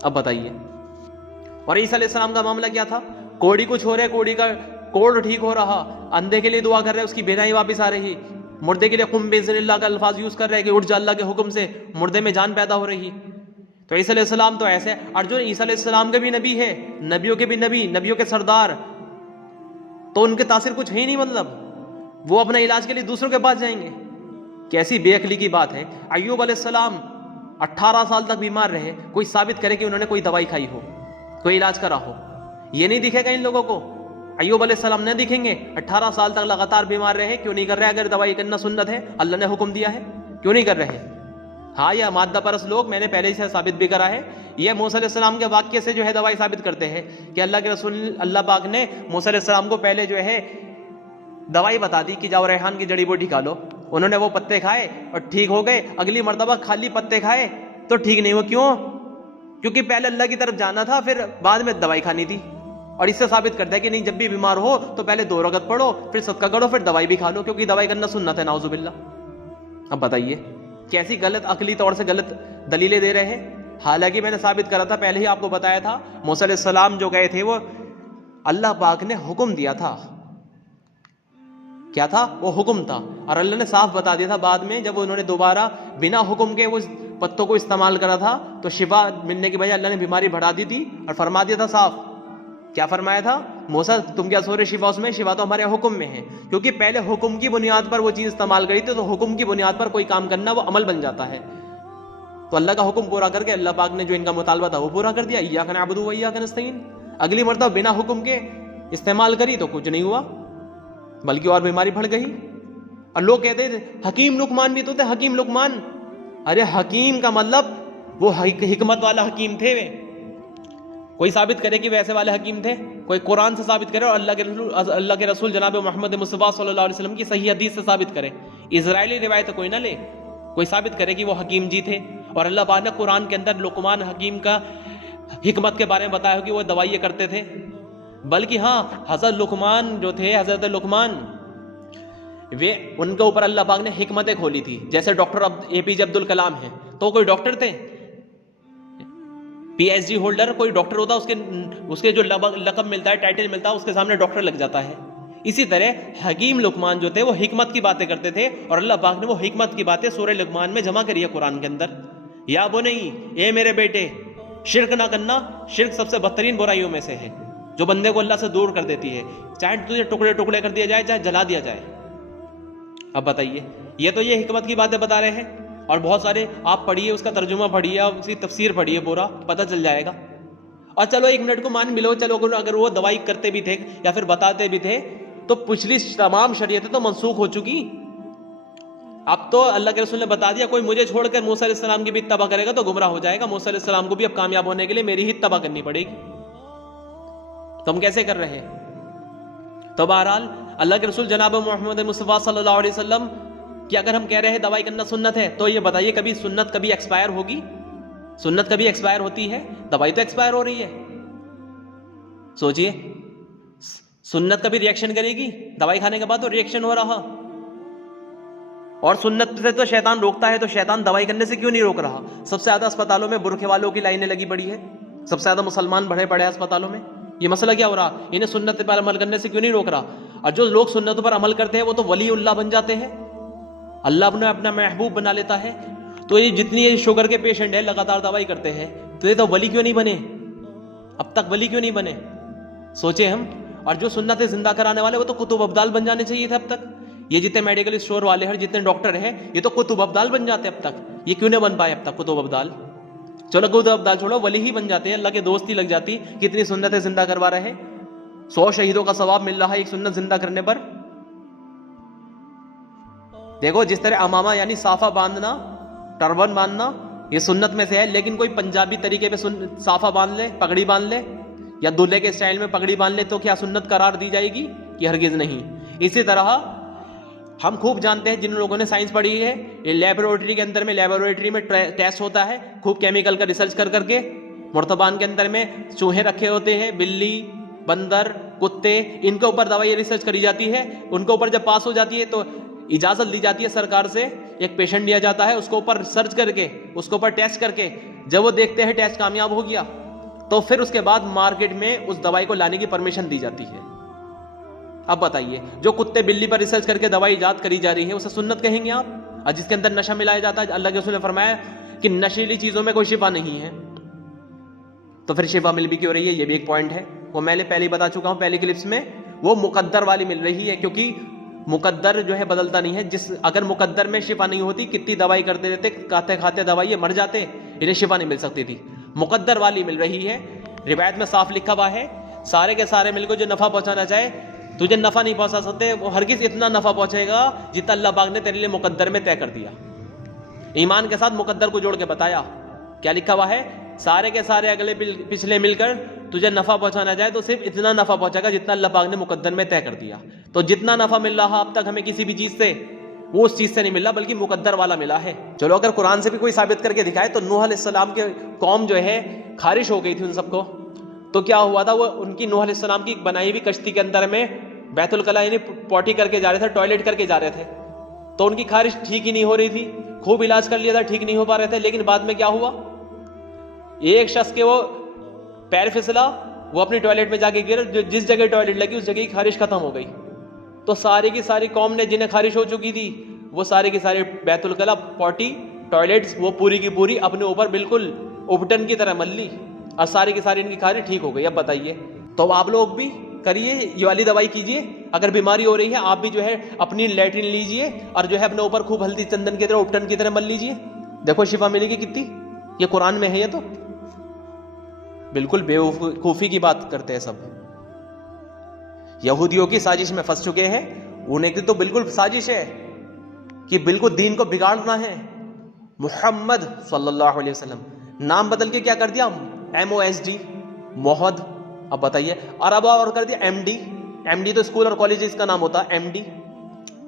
اب بتائیے. اور عیسیٰ علیہ السلام کا معاملہ کیا تھا, کوڑی کو چھو رہے, کوڑی کا کوڑ ٹھیک ہو رہا, اندھے کے لیے دعا کر رہے, اس کی بینائی واپس آ رہی, مردے کے لیے قم باذن اللہ کا الفاظ یوز کر رہے کہ اٹھ جا اللہ کے حکم سے, مردے میں جان پیدا ہو رہی. تو عیسیٰ علیہ السلام تو ایسے, اور جو عیسیٰ علیہ السلام کے بھی نبی ہے, نبیوں کے بھی نبی, نبیوں کے سردار, تو ان کے تاثر کچھ ہے ہی نہیں, مطلب وہ اپنا علاج کے لیے دوسروں کے پاس جائیں گے. کیسی بے عقلی کی بات ہے. ایوب علیہ السلام 18 سال تک بیمار رہے, کوئی ثابت کرے کہ انہوں نے کوئی دوائی کھائی ہو, کوئی علاج کرا ہو, یہ نہیں دکھے گا ان لوگوں کو. ایوب علیہ السلام نہ دکھیں گے, 18 سال تک لگاتار بیمار رہے, کیوں نہیں کر رہے؟ اگر دوائی کرنا سنت ہے, اللہ نے حکم دیا ہے, کیوں نہیں کر رہے؟ ہاں یہ مادہ پرست لوگ, میں نے پہلے ہی سے ثابت بھی کرا ہے, یہ موسیٰ علیہ السلام کے واقعے سے جو ہے دوائی ثابت کرتے ہیں کہ اللہ کے رسول اللہ پاک نے موسیٰ علیہ السلام کو پہلے جو ہے دوائی بتا دی کہ جاؤ ریحان کی جڑی بوٹی کھا لو. انہوں نے وہ پتے کھائے اور ٹھیک ہو گئے. اگلی مرتبہ خالی پتے کھائے تو ٹھیک نہیں ہوا. کیوں؟ کیونکہ پہلے اللہ کی طرف جانا تھا, پھر بعد میں دوائی کھانی تھی. اور اس سے ثابت کرتا ہے کہ نہیں, جب بھی بیمار ہو تو پہلے 2 رکعت پڑھو, پھر صدقہ کرو, پھر دوائی بھی کھا لو, کیونکہ دوائی کرنا سنت ہے, نعوذ باللہ. اب بتائیے کیسی غلط عقلی طور سے غلط دلیلیں دے رہے ہیں. حالانکہ میں نے ثابت کرا تھا, پہلے ہی آپ کو بتایا تھا, موسیٰ علیہ السلام جو گئے تھے وہ اللہ پاک نے حکم دیا تھا. کیا تھا وہ؟ حکم تھا. اور اللہ نے صاف بتا دیا تھا بعد میں, جب انہوں نے دوبارہ بنا حکم کے وہ پتوں کو استعمال کرا تھا تو شفا ملنے کی بجائے اللہ نے بیماری بڑھا دی تھی, اور فرما دیا تھا صاف. کیا فرمایا تھا؟ موسیٰ تم کیا سو رہے شفا اس میں, شفا تو ہمارے حکم میں ہے. کیونکہ پہلے حکم کی بنیاد پر وہ چیز استعمال کری تھی, تو حکم کی بنیاد پر کوئی کام کرنا وہ عمل بن جاتا ہے. تو اللہ کا حکم پورا کر کے اللہ پاک نے جو ان کا مطالبہ تھا وہ پورا کر دیا. ایاک نعبد و ایاک نستعین. اگلی مرتبہ بنا حکم کے استعمال کری تو کچھ نہیں ہوا, بلکہ اور بیماری بڑھ گئی. اور لوگ کہتے تھے حکیم لقمان بھی تو تھے, حکیم لقمان. ارے حکیم کا مطلب وہ حکمت والا حکیم تھے. کوئی ثابت کرے کہ ویسے والے حکیم تھے, کوئی قرآن سے ثابت کرے, اور اللہ کے رسول جناب محمد مصطفیٰ صلی اللہ علیہ وسلم کی صحیح حدیث سے ثابت کرے. اسرائیلی روایت کوئی نہ لے, کوئی ثابت کرے کہ وہ حکیم جی تھے. اور اللہ پاک نے قرآن کے اندر لقمان حکیم کا حکمت کے بارے میں بتایا کہ وہ دوائی کرتے تھے. بلکہ ہاں حضرت لقمان جو تھے, حضرت لقمان, وہ ان کے اوپر اللہ پاک نے حکمتیں کھولی تھی. جیسے ڈاکٹر اے پی جے عبد الکلام ہیں, تو کوئی ڈاکٹر تھے, پی ایچ ڈی ہولڈر کوئی ڈاکٹر ہوتا, اس کے جو لقب ملتا ہے, ٹائٹل ملتا ہے, اس کے سامنے ڈاکٹر لگ جاتا ہے. اسی طرح حکیم لقمان جو تھے وہ حکمت کی باتیں کرتے تھے, اور اللہ پاک نے وہ حکمت کی باتیں سورہ لقمان میں جمع کری ہے قرآن کے اندر. یا بنی, اے میرے بیٹے, شرک نہ کرنا. شرک سب سے بدترین برائیوں میں سے ہے جو بندے کو اللہ سے دور کر دیتی ہے, چاہے تجھے ٹکڑے ٹکڑے کر دیا جائے, چاہے جلا دیا جائے. اب بتائیے, یہ تو یہ حکمت کی باتیں بتا رہے ہیں. اور بہت سارے آپ پڑھیے, اس کا ترجمہ پڑھیے, آپ اس کی تفسیر پڑھیے, پورا پتہ چل جائے گا. اور چلو 1 منٹ کو مان بھی لو, چلو اگر وہ دوائی کرتے بھی تھے یا پھر بتاتے بھی تھے, تو پچھلی تمام شریعتیں تو منسوخ ہو چکی. اب تو اللہ کے رسول نے بتا دیا کوئی مجھے چھوڑ کر موسیٰ علیہ السلام کی بھی اتباع کرے گا تو گمراہ ہو جائے گا. موسیٰ علیہ السلام کو بھی اب کامیاب ہونے کے لیے میری ہی اتباع کرنی پڑے گی. تو ہم کیسے کر رہے ہیں؟ تو بہرحال اللہ کے رسول جناب محمد مصطفیٰ صلی اللہ علیہ وسلم کہ اگر ہم کہہ رہے ہیں دوائی کرنا سنت ہے تو یہ بتائیے کبھی سنت کبھی ایکسپائر ہوگی؟ سنت کبھی ایکسپائر ہوتی ہے؟ دوائی تو ایکسپائر ہو رہی ہے. سوچئے سنت کبھی ریئیکشن کرے گی؟ دوائی کھانے کے بعد تو ریئیکشن ہو رہا. اور سنت سے تو شیطان روکتا ہے, تو شیطان دوائی کرنے سے کیوں نہیں روک رہا؟ سب سے زیادہ اسپتالوں میں برقعے والوں کی لائنیں لگی پڑی ہے, سب سے زیادہ مسلمان بڑھے پڑے ہیں اسپتالوں میں. یہ مسئلہ کیا ہو رہا؟ انہیں سنت پر عمل کرنے سے کیوں نہیں روک رہا؟ اور جو لوگ سنتوں پر عمل کرتے ہیں وہ تو ولی اللہ بن جاتے ہیں, اللہ نے اپنا محبوب بنا لیتا ہے. تو یہ جتنی یہ شوگر کے پیشنٹ ہیں لگاتار دوائی کرتے ہیں, تو یہ تو ولی کیوں نہیں بنے؟ اب تک ولی کیوں نہیں بنے؟ سوچیں ہم. اور جو سنتیں زندہ کرانے والے وہ تو کتب ابدال بن جانے چاہیے تھے اب تک. یہ جتنے میڈیکل اسٹور والے ہیں, جتنے ڈاکٹر ہیں, یہ تو کتب ابدال بن جاتے اب تک. یہ کیوں نہیں بن پائے اب تک کتب ابدال؟ چلو کتب ابدال چھوڑو, ولی ہی بن جاتے ہیں, اللہ کے دوستی لگ جاتی. کتنی سنتیں زندہ کروا رہے ہیں, 100 شہیدوں کا ثواب مل رہا ہے ایک سنت زندہ کرنے پر. دیکھو جس طرح امامہ یعنی صافہ باندھنا, ٹربن باندھنا یہ سنت میں سے ہے, لیکن کوئی پنجابی طریقے پہ صافہ باندھ لے, پگڑی باندھ لے, یا دلہے کے اسٹائل میں پگڑی باندھ لے تو کیا سنت قرار دی جائے گی؟ یہ ہرگز نہیں. اسی طرح ہم خوب جانتے ہیں جن لوگوں نے سائنس پڑھی ہے, لیبورٹری کے اندر میں لیبورٹری میں ٹیسٹ ہوتا ہے خوب کیمیکل کا ریسرچ کر کے. مرتبان کے اندر میں چوہے رکھے ہوتے ہیں, بلی, بندر, کتے, ان کے اوپر دوائی ریسرچ کری جاتی ہے. ان کے اوپر جب پاس ہو جاتی ہے تو اجازت لی جاتی ہے سرکار سے, ایک پیشنٹ دیا جاتا ہے, اس کے اوپر ریسرچ کر کے, اس کے اوپر ٹیسٹ کر کے, جب وہ دیکھتے ہیں ٹیسٹ کامیاب ہو گیا تو پھر اس کے بعد مارکیٹ میں اس دوائی کو لانے کی پرمیشن دی جاتی ہے. اب بتائیے جو کتے بلی پر ریسرچ کر کے دوائی ایجاد کری جا رہی ہے اسے سنت کہیں گے آپ؟ اور جس کے اندر نشہ ملایا جاتا ہے, اللہ کے رسول نے فرمایا کہ نشیلی چیزوں میں کوئی شفا نہیں ہے, تو پھر شفا مل بھی کیوں رہی ہے؟ یہ بھی ایک پوائنٹ ہے, وہ میں نے پہلے ہی بتا چکا ہوں پہلی کلپس میں. وہ مقدر والی مل رہی ہے, کیونکہ مقدر جو ہے بدلتا نہیں ہے. اگر مقدر میں شفا نہیں ہوتی کتنی دوائی کرتے رہتے, کھاتے دوائی مر جاتے, انہیں شفا نہیں مل سکتی تھی. مقدر والی مل رہی ہے. روایت میں صاف لکھا ہوا ہے سارے کے سارے مل کو جو نفع پہنچانا چاہے تجھے نفع نہیں پہنچا سکتے, وہ ہرگز اتنا نفع پہنچے گا جتنا اللہ پاک نے تیرے لیے مقدر میں طے کر دیا. ایمان کے ساتھ مقدر کو جوڑ کے بتایا, کیا لکھا ہوا ہے؟ سارے کے سارے اگلے پچھلے مل کر تجھے نفع پہنچانا چاہے تو صرف اتنا نفع پہنچے گا جتنا اللہ پاک نے مقدر میں طے کر دیا. تو جتنا نفع مل رہا اب تک ہمیں کسی بھی چیز سے, وہ اس چیز سے نہیں ملا بلکہ مقدر والا ملا ہے. چلو اگر قرآن سے بھی کوئی ثابت کر کے دکھائے تو نوح علیہ السلام کے قوم جو ہے خارش ہو گئی تھی ان سب کو, تو کیا ہوا تھا؟ وہ ان کی نوح علیہ السلام کی بنائی ہوئی کشتی کے اندر میں بیت الخلا یعنی پوٹی کر کے جا رہے تھے, ٹوائلٹ کر کے جا رہے تھے, تو ان کی خارش ٹھیک ہی نہیں ہو رہی تھی. خوب علاج کر لیا تھا, ٹھیک نہیں ہو پا رہے تھے. لیکن بعد میں کیا ہوا؟ ایک شخص کے وہ پیر پھسلا, وہ اپنی ٹوائلٹ میں جا کے گر, جس جگہ ٹوائلٹ لگی اس جگہ کی خارش ختم ہو گئی. تو ساری کی ساری قوم نے جنہیں خارش ہو چکی تھی وہ ساری کی ساری بیت الخلا پوٹی ٹوائلٹس وہ پوری کی پوری اپنے اوپر بالکل ابٹن کی طرح مل لی, اور ساری کی ساری ان کی خارش ٹھیک ہو گئی. اب بتائیے, تو آپ لوگ بھی کریے یہ والی دوائی کیجیے. اگر بیماری ہو رہی ہے آپ بھی جو ہے اپنی لیٹرین لیجیے اور جو ہے اپنے اوپر خوب ہلدی چندن کی طرح ابٹن کی طرح مل لیجیے, دیکھو شفا ملے گی کتنی. یہ قرآن میں ہے, یہ تو بالکل بیوقوفی کی بات کرتے ہیں سب. یہودیوں کی سازش میں پھنس چکے ہیں. انہیں کی تو بالکل سازش ہے کہ بالکل دین کو بگاڑنا ہے. محمد صلی اللہ علیہ وسلم نام بدل کے کیا کر دیا؟ MOSD, موحد. اب بتائیے, اور اب اور کر دیا MD. MD تو اسکول اور کالج کا نام ہوتا ہے MD.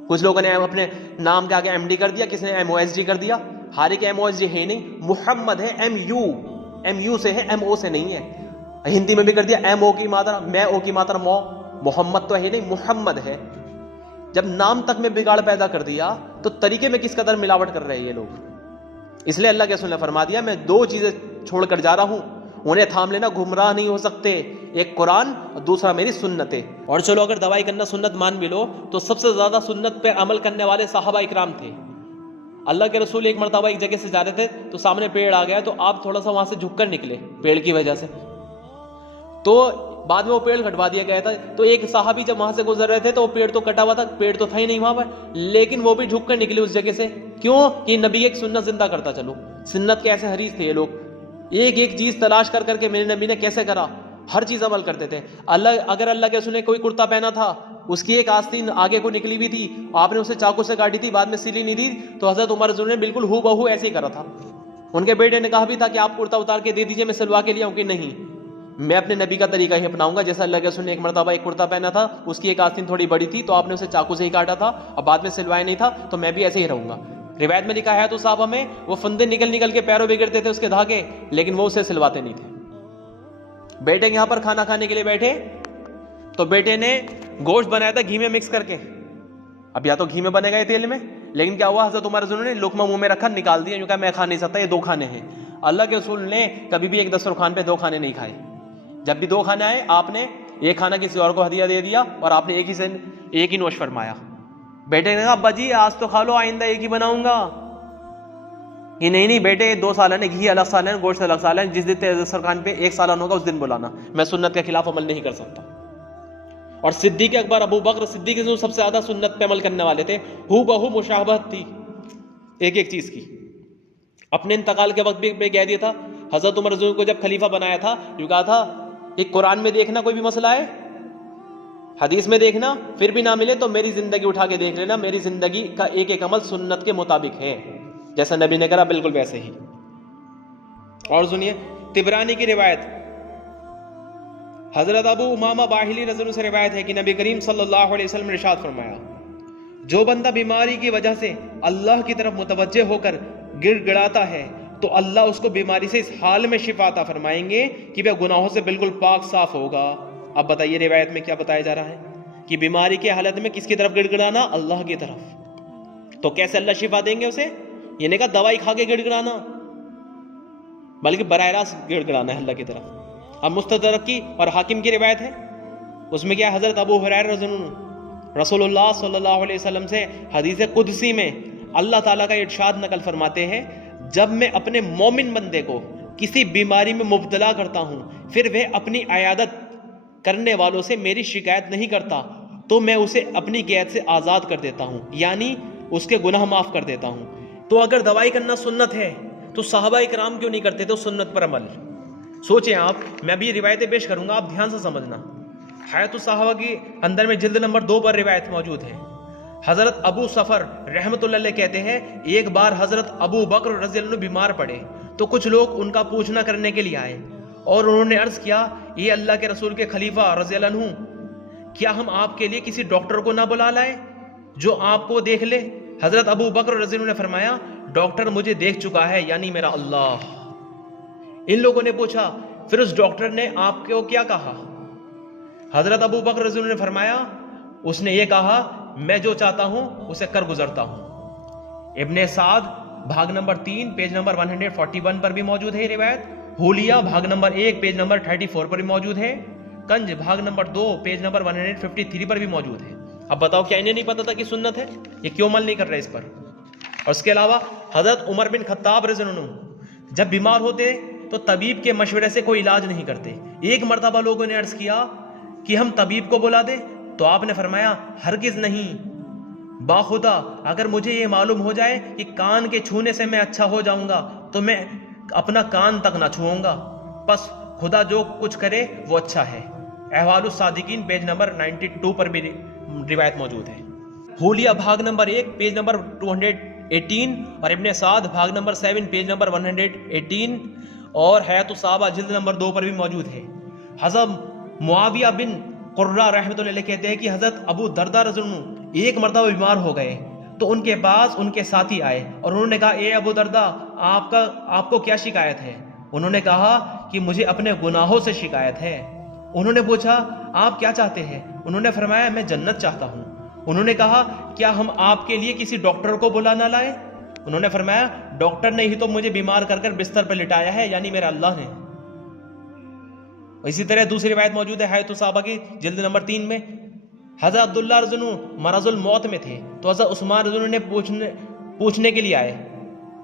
کچھ لوگوں نے اپنے نام کے آگے MD کر دیا, کس نے MOSD کر دیا. حالانکہ MOSD ہے نہیں, محمد ہے, MU سے ہے, MO سے نہیں ہے. ہندی میں بھی کر دیا MO کی ماترا, میں او کی ماترا مو. محمد تو ہے نہیں, محمد ہے. جب نام تک میں بگاڑ پیدا کر دیا تو طریقے میں کس قدر ملاوٹ کر رہے ہیں یہ لوگ. اس لیے اللہ کے رسول نے فرما دیا میں 2 چیزیں چھوڑ کر جا رہا ہوں, انہیں تھام لینا, گمراہ نہیں ہو سکتے. ایک قرآن اور دوسرا میری سنتیں. اور چلو اگر دوائی کرنا سنت مان بھی لو تو سب سے زیادہ سنت پہ عمل کرنے والے صحابہ اکرام تھے. اللہ کے رسول ایک مرتبہ ایک جگہ سے جا رہے تھے تو سامنے پیڑ آ گیا, تو آپ تھوڑا سا وہاں سے جھک کر نکلے پیڑ کی وجہ سے, تو بعد میں وہ پیڑ کٹوا دیا گیا تھا. تو ایک صحابی جب وہاں سے گزر رہے تھے تو وہ پیڑ تو کٹا ہوا تھا, پیڑ تو تھا ہی نہیں وہاں پر, لیکن وہ بھی جھک کر نکلے اس جگہ سے. کیوں؟ کہ نبی ایک سنت زندہ کرتا چلو. سنت کے ایسے حریص تھے یہ لوگ, ایک ایک چیز تلاش کر کر کے میرے نبی نے کیسے کرا. ہر چیز عمل کرتے تھے. اگر اللہ کے رسول نے کوئی کرتا پہنا تھا, اس کی ایک آستین آگے کو نکلی ہوئی تھی, آپ نے اسے چاقو سے کاٹی تھی, بعد میں سلی نہیں تھی, تو حضرت عمر رضی اللہ عنہ نے بالکل ہو بہو ایسے ہی کرا تھا. ان کے بیٹے نے کہا بھی تھا کہ آپ کرتا اتار کے دے دیجئے, میں سلوا کے لیا ہوں. کہ نہیں, میں اپنے نبی کا طریقہ ہی اپناؤں گا. جیسا اللہ کے رسول نے ایک مرتبہ ایک کرتا پہنا تھا, اس کی ایک آستین تھوڑی بڑی تھی, تو آپ نے اسے چاقو سے ہی کاٹا تھا, اور بعد میں سلوایا نہیں تھا, تو میں بھی ایسے ہی رہوں گا. روایت میں لکھا ہے تو صحابہ میں وہ فندے نکل نکل کے پیروں بگڑتے تھے اس کے دھاگے, لیکن وہ اسے سلواتے نہیں تھے. بیٹے یہاں پر کھانا کھانے کے لیے بیٹھے, تو بیٹے نے گوشت بنایا تھا گھی میں مکس کر کے. اب یا تو گھی میں بنے گا یا تیل میں, لیکن کیا ہوا, حضرت عمر رضی اللہ عنہ نے لقمہ منہ میں رکھا, نکال دیا, کہا میں کھا نہیں سکتا, یہ 2 کھانے ہیں. اللہ کے رسول نے کبھی بھی ایک دسترخوان پہ 2 کھانے نہیں کھائے. جب بھی 2 کھانے آئے, آپ نے ایک کھانا کسی اور کو ہدیہ دے دیا, اور آپ نے ایک ہی نوش فرمایا. بیٹے نے کہا ابا جی آج تو کھا لو, آئندہ ایک ہی بناؤں گا. یہ نہیں بیٹے 2 سالن ہے, گھی الگ سالن, گوشت الگ سالن, جس دن دسترخوان پہ 1 سالن ہوگا اس دن بلانا. میں سنت کے خلاف عمل نہیں کر سکتا. اور صدیق اکبر ابو بکر صدیق سب سے زیادہ سنت پہ عمل کرنے والے تھے. ہو بہو مشابہت تھی ایک چیز کی. اپنے انتقال کے وقت بھی کہہ دیا تھا, حضرت عمر رضی اللہ عنہ کو جب خلیفہ بنایا تھا, جو کہا تھا ایک قرآن میں دیکھنا کوئی بھی مسئلہ ہے, حدیث میں دیکھنا, پھر بھی نہ ملے تو میری زندگی اٹھا کے دیکھ لینا, میری زندگی کا ایک ایک عمل سنت کے مطابق ہے, جیسا نبی نے کرا بالکل ویسے ہی. اور سنیے طبرانی کی روایت, حضرت ابو امامہ باہلی رضی اللہ عنہ سے روایت ہے کہ نبی کریم صلی اللہ علیہ وسلم نے ارشاد فرمایا, جو بندہ بیماری کی وجہ سے اللہ کی طرف متوجہ ہو کر گڑ گڑاتا ہے تو اللہ اس کو بیماری سے اس حال میں شفا عطا فرمائیں گے کہ وہ گناہوں سے بالکل پاک صاف ہوگا. اب بتائیے روایت میں کیا بتایا جا رہا ہے کہ بیماری کے حالت میں کس کی طرف گڑ گڑانا, اللہ کی طرف. تو کیسے اللہ شفا دیں گے اسے, یہ نہیں کہا دوائی کھا کے گڑ گڑانا, بلکہ براہ راست گڑ گڑانا ہے اللہ کی طرف. اب مستدرک کی اور حاکم کی روایت ہے, اس میں کیا, حضرت ابو ہریرہ رضی اللہ عنہ رسول اللہ صلی اللہ علیہ وسلم سے حدیث قدسی میں اللہ تعالیٰ کا ارشاد نقل فرماتے ہیں, جب میں اپنے مومن بندے کو کسی بیماری میں مبتلا کرتا ہوں, پھر وہ اپنی عیادت کرنے والوں سے میری شکایت نہیں کرتا, تو میں اسے اپنی قید سے آزاد کر دیتا ہوں, یعنی اس کے گناہ معاف کر دیتا ہوں. تو اگر دوائی کرنا سنت ہے تو صحابہ اکرام کیوں نہیں کرتے تھے اس سنت پر عمل؟ سوچیں آپ, میں بھی روایتیں پیش کروں گا, آپ دھیان سے سمجھنا. حیات الصحابہ کی اندر میں جلد نمبر 2 پر روایت موجود ہے. حضرت ابو سفر رحمۃ اللہ علیہ کہتے ہیں, ایک بار حضرت ابو بکر رضی اللہ عنہ بیمار پڑے تو کچھ لوگ ان کا پوچھنا کرنے کے لیے آئے, اور انہوں نے عرض کیا, یہ اللہ کے رسول کے خلیفہ رضی اللہ عنہ, کیا ہم آپ کے لیے کسی ڈاکٹر کو نہ بلا لائیں جو آپ کو دیکھ لے؟ حضرت ابو بکر رضی اللہ عنہ نے فرمایا, ڈاکٹر مجھے دیکھ چکا ہے, یعنی میرا اللہ. ان لوگوں نے پوچھا, پھر اس ڈاکٹر نے آپ کو کیا کہا؟ حضرت ابو بکر رضی اللہ عنہ نے فرمایا, اس نے یہ کہا, میں جو چاہتا ہوں اسے کر گزرتا ہوں. ابن سعد بھاگ نمبر 3 پیج نمبر 141 پر بھی موجود ہے یہ روایت. حولیہ بھاگ نمبر 1 پیج نمبر 34 پر بھی موجود ہے. کنج بھاگ نمبر 2 پیج نمبر 153 پر بھی موجود ہے. اب بتاؤ کیا انہیں نہیں پتا تھا کہ سنت ہے؟ یہ کیوں عمل نہیں کر رہے اس پر؟ اور اس کے علاوہ حضرت عمر بن خطاب رضی اللہ عنہ جب بیمار ہوتے تو طبیب کے مشورے سے کوئی علاج نہیں کرتے. ایک مرتبہ لوگوں نے عرض کیا کہ ہم طبیب کو بلا دیں, تو آپ نے فرمایا, ہرگز نہیں, باخدا اگر مجھے یہ معلوم ہو جائے کہ کان کے چھونے سے میں اچھا ہو جاؤں گا تو میں اپنا کان تک نہ چھوؤں گا, بس خدا جو کچھ کرے وہ اچھا ہے. احوال الصادقین پیج نمبر 92 پر بھی روایت موجود ہے. حولیہ بھاگ نمبر 1 پیج نمبر 218 اور ابن سعد بھاگ نمبر 7 پیج نمبر 118 اور حیات الصحابہ جلد نمبر 2 پر بھی موجود ہے. حضرت معاویہ بن قرہ رحمۃ اللہ علیہ کہتے ہیں کہ حضرت ابو دردہ رضی اللہ عنہ ایک مرتبہ بیمار ہو گئے تو ان کے پاس ان کے ساتھی آئے اور انہوں نے کہا, اے ابو دردہ, آپ کو کیا شکایت ہے؟ انہوں نے کہا کہ مجھے اپنے گناہوں سے شکایت ہے. انہوں نے پوچھا, آپ کیا چاہتے ہیں؟ انہوں نے فرمایا, میں جنت چاہتا ہوں. انہوں نے کہا, کیا ہم آپ کے لیے کسی ڈاکٹر کو بلا نہ لائیں؟ انہوں نے فرمایا, ڈاکٹر نے ہی تو مجھے بیمار کر کر بستر پر لٹایا ہے, یعنی میرا اللہ نے. اسی طرح دوسری روایت موجود ہے حیات الصحابہ کی جلد نمبر 3 میں. حضرت عبداللہ رضی اللہ عنہ مرض الموت میں تھے تو حضرت عثمان رضی اللہ عنہ نے پوچھنے کے لیے آئے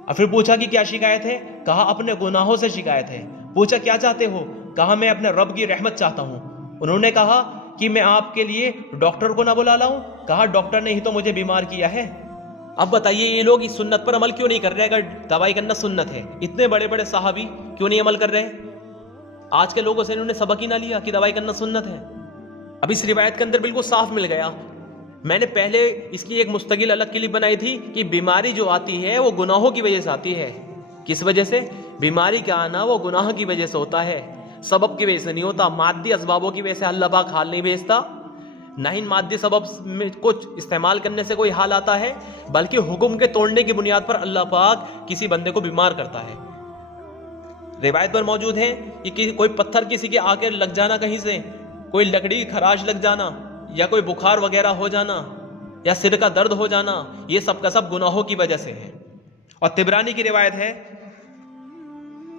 اور پھر پوچھا کہ کیا شکایت ہے؟ کہا, اپنے گناہوں سے شکایت ہے. پوچھا, کیا چاہتے ہو؟ کہا, میں اپنے رب کی رحمت چاہتا ہوں. انہوں نے کہا کہ میں آپ کے لیے ڈاکٹر کو نہ بلا لاؤں؟ کہا, ڈاکٹر نے ہی تو مجھے بیمار کیا ہے. اب بتائیے یہ لوگ اس سنت پر عمل کیوں نہیں کر رہے؟ اگر دوائی کرنا سنت ہے, اتنے بڑے بڑے صحابی کیوں نہیں عمل کر رہے؟ آج کے لوگوں سے انہوں نے سبق ہی نہ لیا کہ دوائی کرنا سنت ہے. اب اس روایت کے اندر بالکل صاف مل گیا. میں نے پہلے اس کی ایک مستقل الگ کلپ بنائی تھی کہ بیماری جو آتی ہے وہ گناہوں کی وجہ سے آتی ہے. کس وجہ سے؟ بیماری کا آنا وہ گناہ کی وجہ سے ہوتا ہے، سبب کی وجہ سے نہیں ہوتا. مادی اسبابوں کی وجہ سے اللہ پاک حال نہیں بھیجتا، نہ ہی مادی سبب میں کچھ استعمال کرنے سے کوئی حال آتا ہے، بلکہ حکم کے توڑنے کی بنیاد پر اللہ پاک کسی بندے کو بیمار کرتا ہے. روایت پر موجود ہے کہ کوئی پتھر کسی کے آ کے لگ جانا، کہیں سے کوئی لکڑی کی خراش لگ جانا، یا کوئی بخار وغیرہ ہو جانا، یا سر کا درد ہو جانا، یہ سب کا سب گناہوں کی وجہ سے ہے. اور طبرانی کی روایت ہے،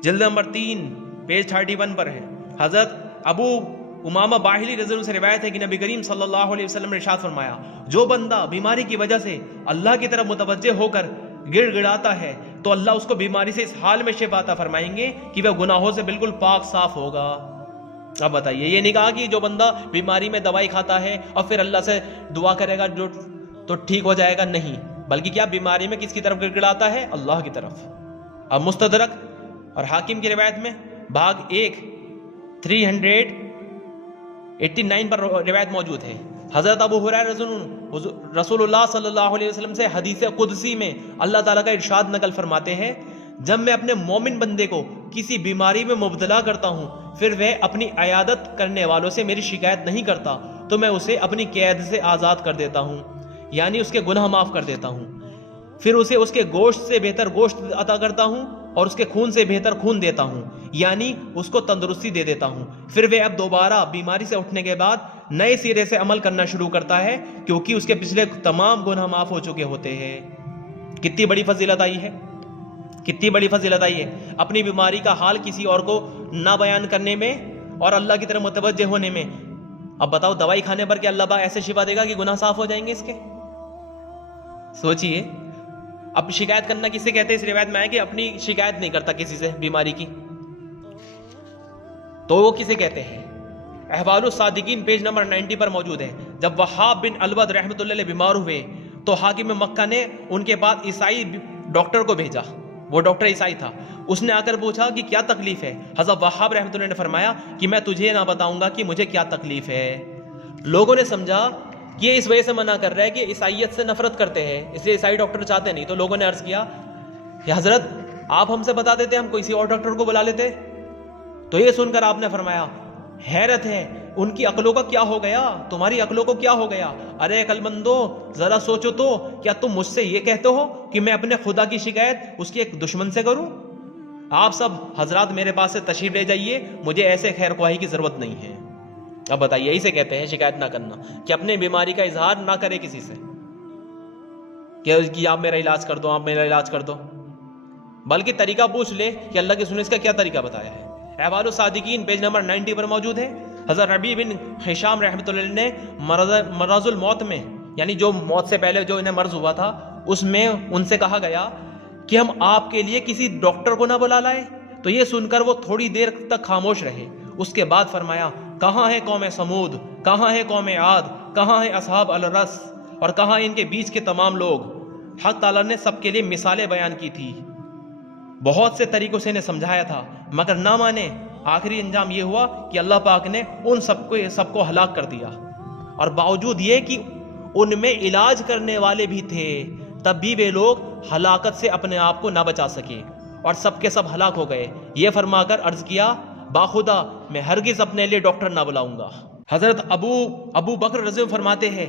جلد نمبر 3 پیج 31 پر ہے. حضرت ابو امامہ باہلی رضی اللہ عنہ سے روایت ہے کہ نبی کریم صلی اللہ علیہ وسلم نے ارشاد فرمایا، جو بندہ بیماری کی وجہ سے اللہ کی طرف متوجہ ہو کر گڑ گڑاتا ہے تو اللہ اس کو بیماری سے اس حال میں شفا عطا فرمائیں گے کہ وہ گناہوں سے بالکل پاک صاف ہوگا. اب بتائیے، یہ نہیں کہا کہ جو بندہ بیماری میں دوائی کھاتا ہے اور پھر اللہ سے دعا کرے گا جو تو ٹھیک ہو جائے گا، نہیں، بلکہ کیا بیماری میں کس کی طرف گڑ گڑاتا ہے؟ اللہ کی طرف. اب مستدرک اور حاکم کی روایت میں بھاگ 1 389 پر روایت موجود ہے. حضرت ابو ہریرہ رضی اللہ عنہ رسول اللہ صلی اللہ علیہ وسلم سے حدیث قدسی میں اللہ تعالیٰ کا ارشاد نقل فرماتے ہیں، جب میں اپنے مومن بندے کو کسی بیماری میں مبتلا کرتا ہوں پھر وہ اپنی عیادت کرنے والوں سے میری شکایت نہیں کرتا تو میں اسے اپنی قید سے آزاد کر دیتا ہوں، یعنی اس کے گناہ معاف کر دیتا ہوں. پھر اسے اس کے گوشت سے بہتر گوشت عطا کرتا ہوں اور اس کے خون سے بہتر خون دیتا ہوں، یعنی اس کو تندرستی دے دیتا ہوں. پھر وہ اب دوبارہ بیماری سے اٹھنے کے بعد نئے سرے سے عمل کرنا شروع کرتا ہے کیونکہ اس کے پچھلے تمام گناہ معاف ہو چکے ہوتے ہیں. کتنی بڑی فضیلت آئی ہے، کتنی بڑی فضیلت آئی ہے اپنی بیماری کا حال کسی اور کو نہ بیان کرنے میں اور اللہ کی طرف متوجہ ہونے میں. اب بتاؤ، دوائی کھانے پر کیا اللہ پاک ایسے شفا دے گا کہ گناہ صاف ہو جائیں گے اس کے؟ سوچئے. اب شکایت کرنا کسے کہتے ہیں؟ اس روایت میں ہے کہ اپنی شکایت نہیں کرتا کسی سے بیماری کی، تو وہ کسے کہتے ہیں؟ احوال الصادقین پیج نمبر 90 پر موجود ہے. جب وہاب بن الود رحمۃ اللہ علیہ بیمار ہوئے تو حاکم مکہ نے ان کے پاس عیسائی ڈاکٹر کو بھیجا. وہ ڈاکٹر عیسائی تھا. اس نے آ کر پوچھا کہ کیا تکلیف ہے؟ حضرت وہاب رحمۃ اللہ نے فرمایا کہ میں تجھے نہ بتاؤں گا کہ مجھے کیا تکلیف ہے. لوگوں نے سمجھا کہ یہ اس وجہ سے منع کر رہا ہے کہ عیسائیت سے نفرت کرتے ہیں، اس لیے عیسائی ڈاکٹر چاہتے نہیں. تو لوگوں نے عرض کیا، یا حضرت آپ ہم سے بتا دیتے، ہم کسی اور ڈاکٹر کو بلا لیتے. تو یہ سن کر آپ نے فرمایا، حیرت ہے ان کی عقلوں کا کیا ہو گیا، تمہاری عقلوں کو کیا ہو گیا؟ ارے عقل مندو، ذرا سوچو تو، کیا تم مجھ سے یہ کہتے ہو کہ میں اپنے خدا کی شکایت اس کے ایک دشمن سے کروں؟ آپ سب حضرات میرے پاس سے تشریف لے جائیے، مجھے ایسے خیر خواہی کی ضرورت نہیں ہے. اب بتائیے، یہی سے کہتے ہیں شکایت نہ کرنا، کہ اپنے بیماری کا اظہار نہ کرے کسی سے کہ آپ میرا علاج کر دو، آپ میرا علاج کر دو، بلکہ طریقہ پوچھ لے کہ اللہ کے سننے اس کا کیا طریقہ بتایا ہے. احوال الصادقین پیج نمبر 90 پر موجود ہے. حضرت ربیع بن ہشام رحمۃ اللہ نے مرض الموت میں، یعنی جو موت سے پہلے جو انہیں مرض ہوا تھا، اس میں ان سے کہا گیا کہ ہم آپ کے لیے کسی ڈاکٹر کو نہ بلا لائے. تو یہ سن کر وہ تھوڑی دیر تک خاموش رہے. اس کے بعد فرمایا، کہاں ہے قوم سمود، کہاں ہے قوم عاد، کہاں ہے اصحاب الرس، اور کہاں ان کے بیچ کے تمام لوگ؟ حق تعالیٰ نے سب کے لیے مثالیں بیان کی تھی، بہت سے طریقوں سے انہیں سمجھایا تھا، مگر نہ مانے. آخری انجام یہ ہوا کہ اللہ پاک نے ان سب کو ہلاک کر دیا. اور باوجود یہ کہ ان میں علاج کرنے والے بھی تھے، تب بھی وہ لوگ ہلاکت سے اپنے آپ کو نہ بچا سکے اور سب کے سب ہلاک ہو گئے. یہ فرما کر عرض کیا، باخدا میں ہرگز اپنے لیے ڈاکٹر نہ بلاؤں گا. حضرت ابو بکر رضی اللہ فرماتے ہیں،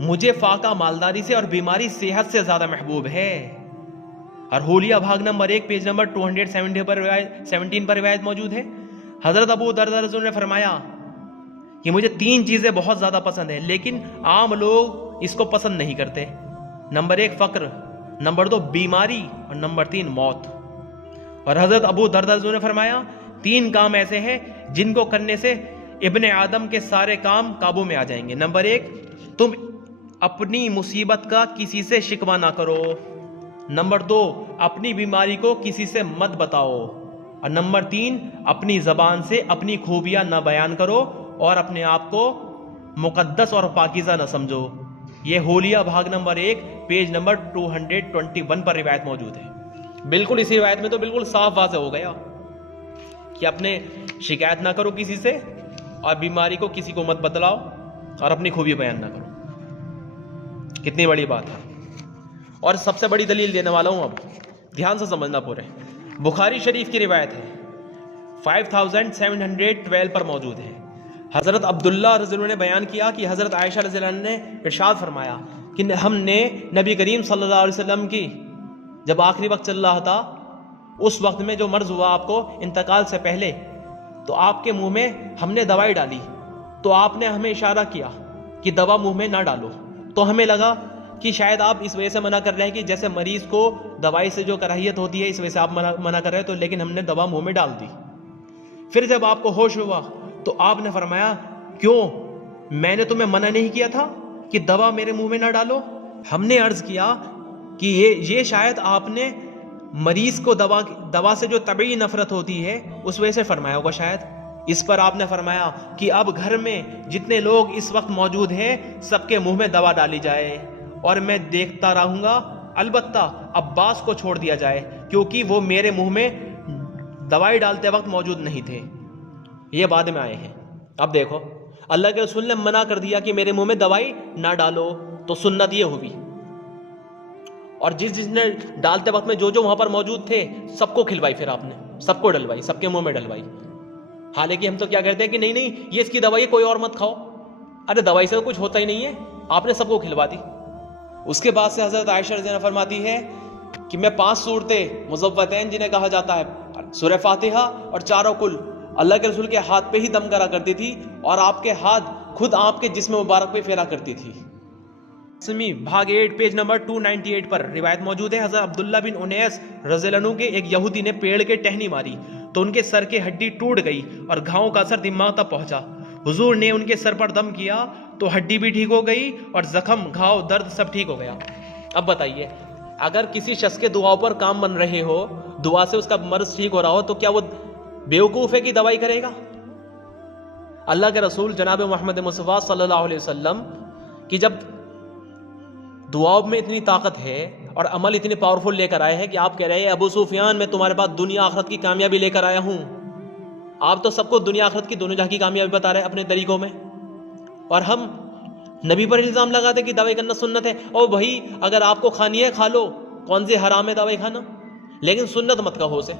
مجھے فاقہ مالداری سے اور بیماری صحت سے زیادہ محبوب ہے. اور حولیہ بھاگ نمبر 1 پیج نمبر 217 پر روایت موجود ہے. حضرت ابو دردہ رضی اللہ عنہ نے فرمایا کہ مجھے 3 چیزیں بہت زیادہ پسند ہیں لیکن عام لوگ اس کو پسند نہیں کرتے. نمبر 1 فقر، نمبر 2 بیماری، اور نمبر 3 موت. اور حضرت ابو دردہ رضی اللہ عنہ نے فرمایا، 3 کام ایسے ہیں جن کو کرنے سے ابن آدم کے سارے کام قابو میں آ جائیں گے. نمبر 1، تم اپنی مصیبت کا کسی سے شکوہ نہ کرو. نمبر 2، اپنی بیماری کو کسی سے مت بتاؤ. اور نمبر 3، اپنی زبان سے اپنی خوبیاں نہ بیان کرو اور اپنے آپ کو مقدس اور پاکیزہ نہ سمجھو. یہ حولیہ بھاگ نمبر 1 پیج نمبر 221 پر روایت موجود ہے. بالکل اسی روایت میں تو بالکل صاف واضح ہو گیا کہ اپنے شکایت نہ کرو کسی سے اور بیماری کو کسی کو مت بتلاؤ اور اپنی خوبی بیان نہ کرو. کتنی بڑی بات ہے. اور سب سے بڑی دلیل دینے والا ہوں, اب دھیان سے سمجھنا پورے. بخاری شریف کی روایت ہے 5712 پر موجود ہے. حضرت عبداللہ رضی اللہ عنہ نے بیان کیا کہ حضرت عائشہ رضی اللہ عنہ نے ارشاد فرمایا کہ ہم نے نبی کریم صلی اللہ علیہ وسلم کی جب آخری وقت چل رہا تھا اس وقت میں جو مرض ہوا آپ کو انتقال سے پہلے, تو آپ کے منہ میں ہم نے دوائی ڈالی تو آپ نے ہمیں اشارہ کیا کہ دوا منہ میں نہ ڈالو. تو ہمیں لگا کہ شاید آپ اس وجہ سے منع کر رہے ہیں کہ جیسے مریض کو دوائی سے جو کراہیت ہوتی ہے اس وجہ سے آپ منع کر رہے ہیں, تو لیکن ہم نے دوا منہ میں ڈال دی. پھر جب آپ کو ہوش ہوا تو آپ نے فرمایا کیوں, میں نے تمہیں منع نہیں کیا تھا کہ دوا میرے منہ میں نہ ڈالو؟ ہم نے عرض کیا کہ یہ شاید آپ نے مریض کو دوا سے جو طبعی نفرت ہوتی ہے اس وجہ سے فرمایا ہوگا شاید. اس پر آپ نے فرمایا کہ اب گھر میں جتنے لوگ اس وقت موجود ہیں سب کے منہ میں دوا ڈالی جائے اور میں دیکھتا رہوں گا, البتہ عباس کو چھوڑ دیا جائے کیونکہ وہ میرے منہ میں دوائی ڈالتے وقت موجود نہیں تھے, یہ بعد میں آئے ہیں. اب دیکھو اللہ کے رسول نے منع کر دیا کہ میرے منہ میں دوائی نہ ڈالو, تو سنت یہ ہوئی. اور جس نے ڈالتے وقت میں جو وہاں پر موجود تھے سب کو کھلوائی, پھر آپ نے سب کو ڈلوائی, سب کے منہ میں ڈلوائی. حالانکہ ہم تو کیا کہتے ہیں کہ نہیں یہ اس کی دوائی ہے, کوئی اور مت کھاؤ. ارے دوائی سے تو کچھ ہوتا ہی نہیں ہے, آپ نے سب کو کھلوا دی. اس کے بعد سے حضرت عائشہ رضی اللہ عنہ فرماتی ہے کہ میں 5 صورتیں مزوتین جنہیں کہا جاتا ہے, سورہ فاتحہ اور چاروں کل, اللہ کے رسول کے ہاتھ پہ ہی دم کرا کرتی تھی اور آپ کے ہاتھ خود آپ کے جسم مبارک پہ پھیرا کرتی تھی. بھاگ 8 پیج نمبر 298 پر روایت موجود ہے. حضرت عبداللہ بن انیس رضی اللہ عنہ کے ایک یہودی نے پیڑ کے ٹہنی ماری تو ان کے سر کی ہڈی ٹوٹ گئی اور گھاؤں کا اثر دماغ تک پہنچا. حضور نے ان کے سر پر دم کیا تو ہڈی بھی ٹھیک ہو گئی اور زخم, گھاؤ, درد سب ٹھیک ہو گیا. اب بتائیے اگر کسی شخص کے دعاؤں پر کام بن رہے ہو, دعا سے اس کا مرض ٹھیک ہو رہا ہو, تو کیا وہ بیوقوف ہے کہ دوائی کرے گا؟ اللہ کے رسول جناب محمد مصطفیٰ صلی اللہ علیہ وسلم کی جب دعاؤں میں اتنی طاقت ہے اور عمل اتنی پاورفل لے کر آئے ہیں کہ آپ کہہ رہے ہیں ابو سفیان میں تمہارے پاس دنیا آخرت کی کامیابی لے کر آیا ہوں. آپ تو سب کو دنیا آخرت کی دونوں جہاں کی کامیابی بتا رہے ہیں اپنے طریقوں میں, اور ہم نبی پر الزام لگاتے کہ دوائی کرنا سنت ہے. اور وہی اگر آپ کو کھانی ہے کھا لو, کون سی حرام ہے دوائی کھانا, لیکن سنت مت کہو اسے